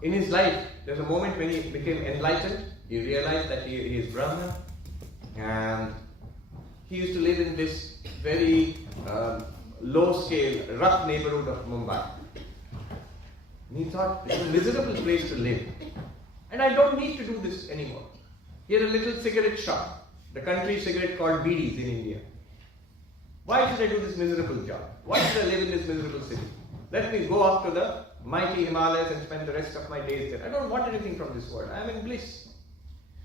In his life, there's a moment when he became enlightened. He realized that he is Brahman, and he used to live in this very low-scale, rough neighborhood of Mumbai. And he thought, it's a miserable place to live, and I don't need to do this anymore. He had a little cigarette shop, the country cigarette called Bidis in India. Why should I do this miserable job? Why should I live in this miserable city? Let me go off to the mighty Himalayas and spend the rest of my days there. I don't want anything from this world. I am in bliss.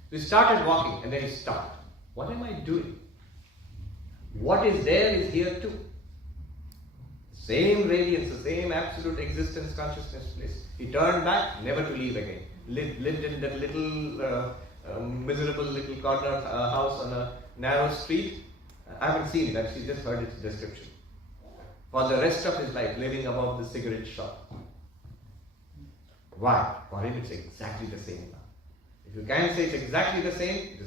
So he started walking and then he stopped. What am I doing? What is there is here too. Same radiance, the same absolute existence consciousness place. He turned back, never to leave again. Lived in that little miserable little corner house on a narrow street. I haven't seen it, I've just heard its description. For the rest of his life, living above the cigarette shop. Why? For him it's exactly the same now. If you can say it's exactly the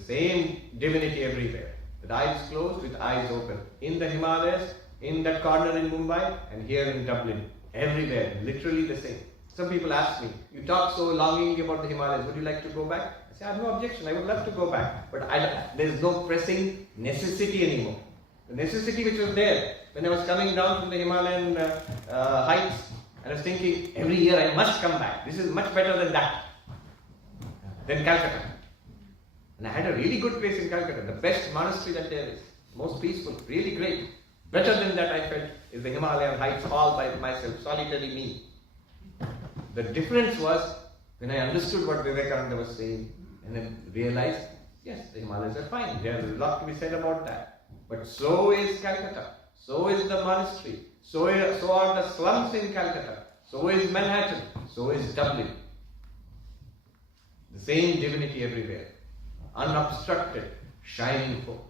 same divinity everywhere. With eyes closed, with eyes open. In the Himalayas, in that corner in Mumbai, and here in Dublin. Everywhere, literally the same. Some people ask me, you talk so longingly about the Himalayas, would you like to go back? I say, I have no objection, I would love to go back. But there is no pressing necessity anymore. The necessity which was there, when I was coming down from the Himalayan heights, and I was thinking, every year I must come back. This is much better than that. Than Calcutta. And I had a really good place in Calcutta, the best monastery that there is. Most peaceful, really great. Better than that I felt is the Himalayan heights all by myself, solitary me. The difference was when I understood what Vivekananda was saying and then realized, yes, the Himalayas are fine. There is a lot to be said about that. But so is Calcutta. So is the monastery. So are the slums in Calcutta. So is Manhattan. So is Dublin. The same divinity everywhere. Unobstructed, shining forth.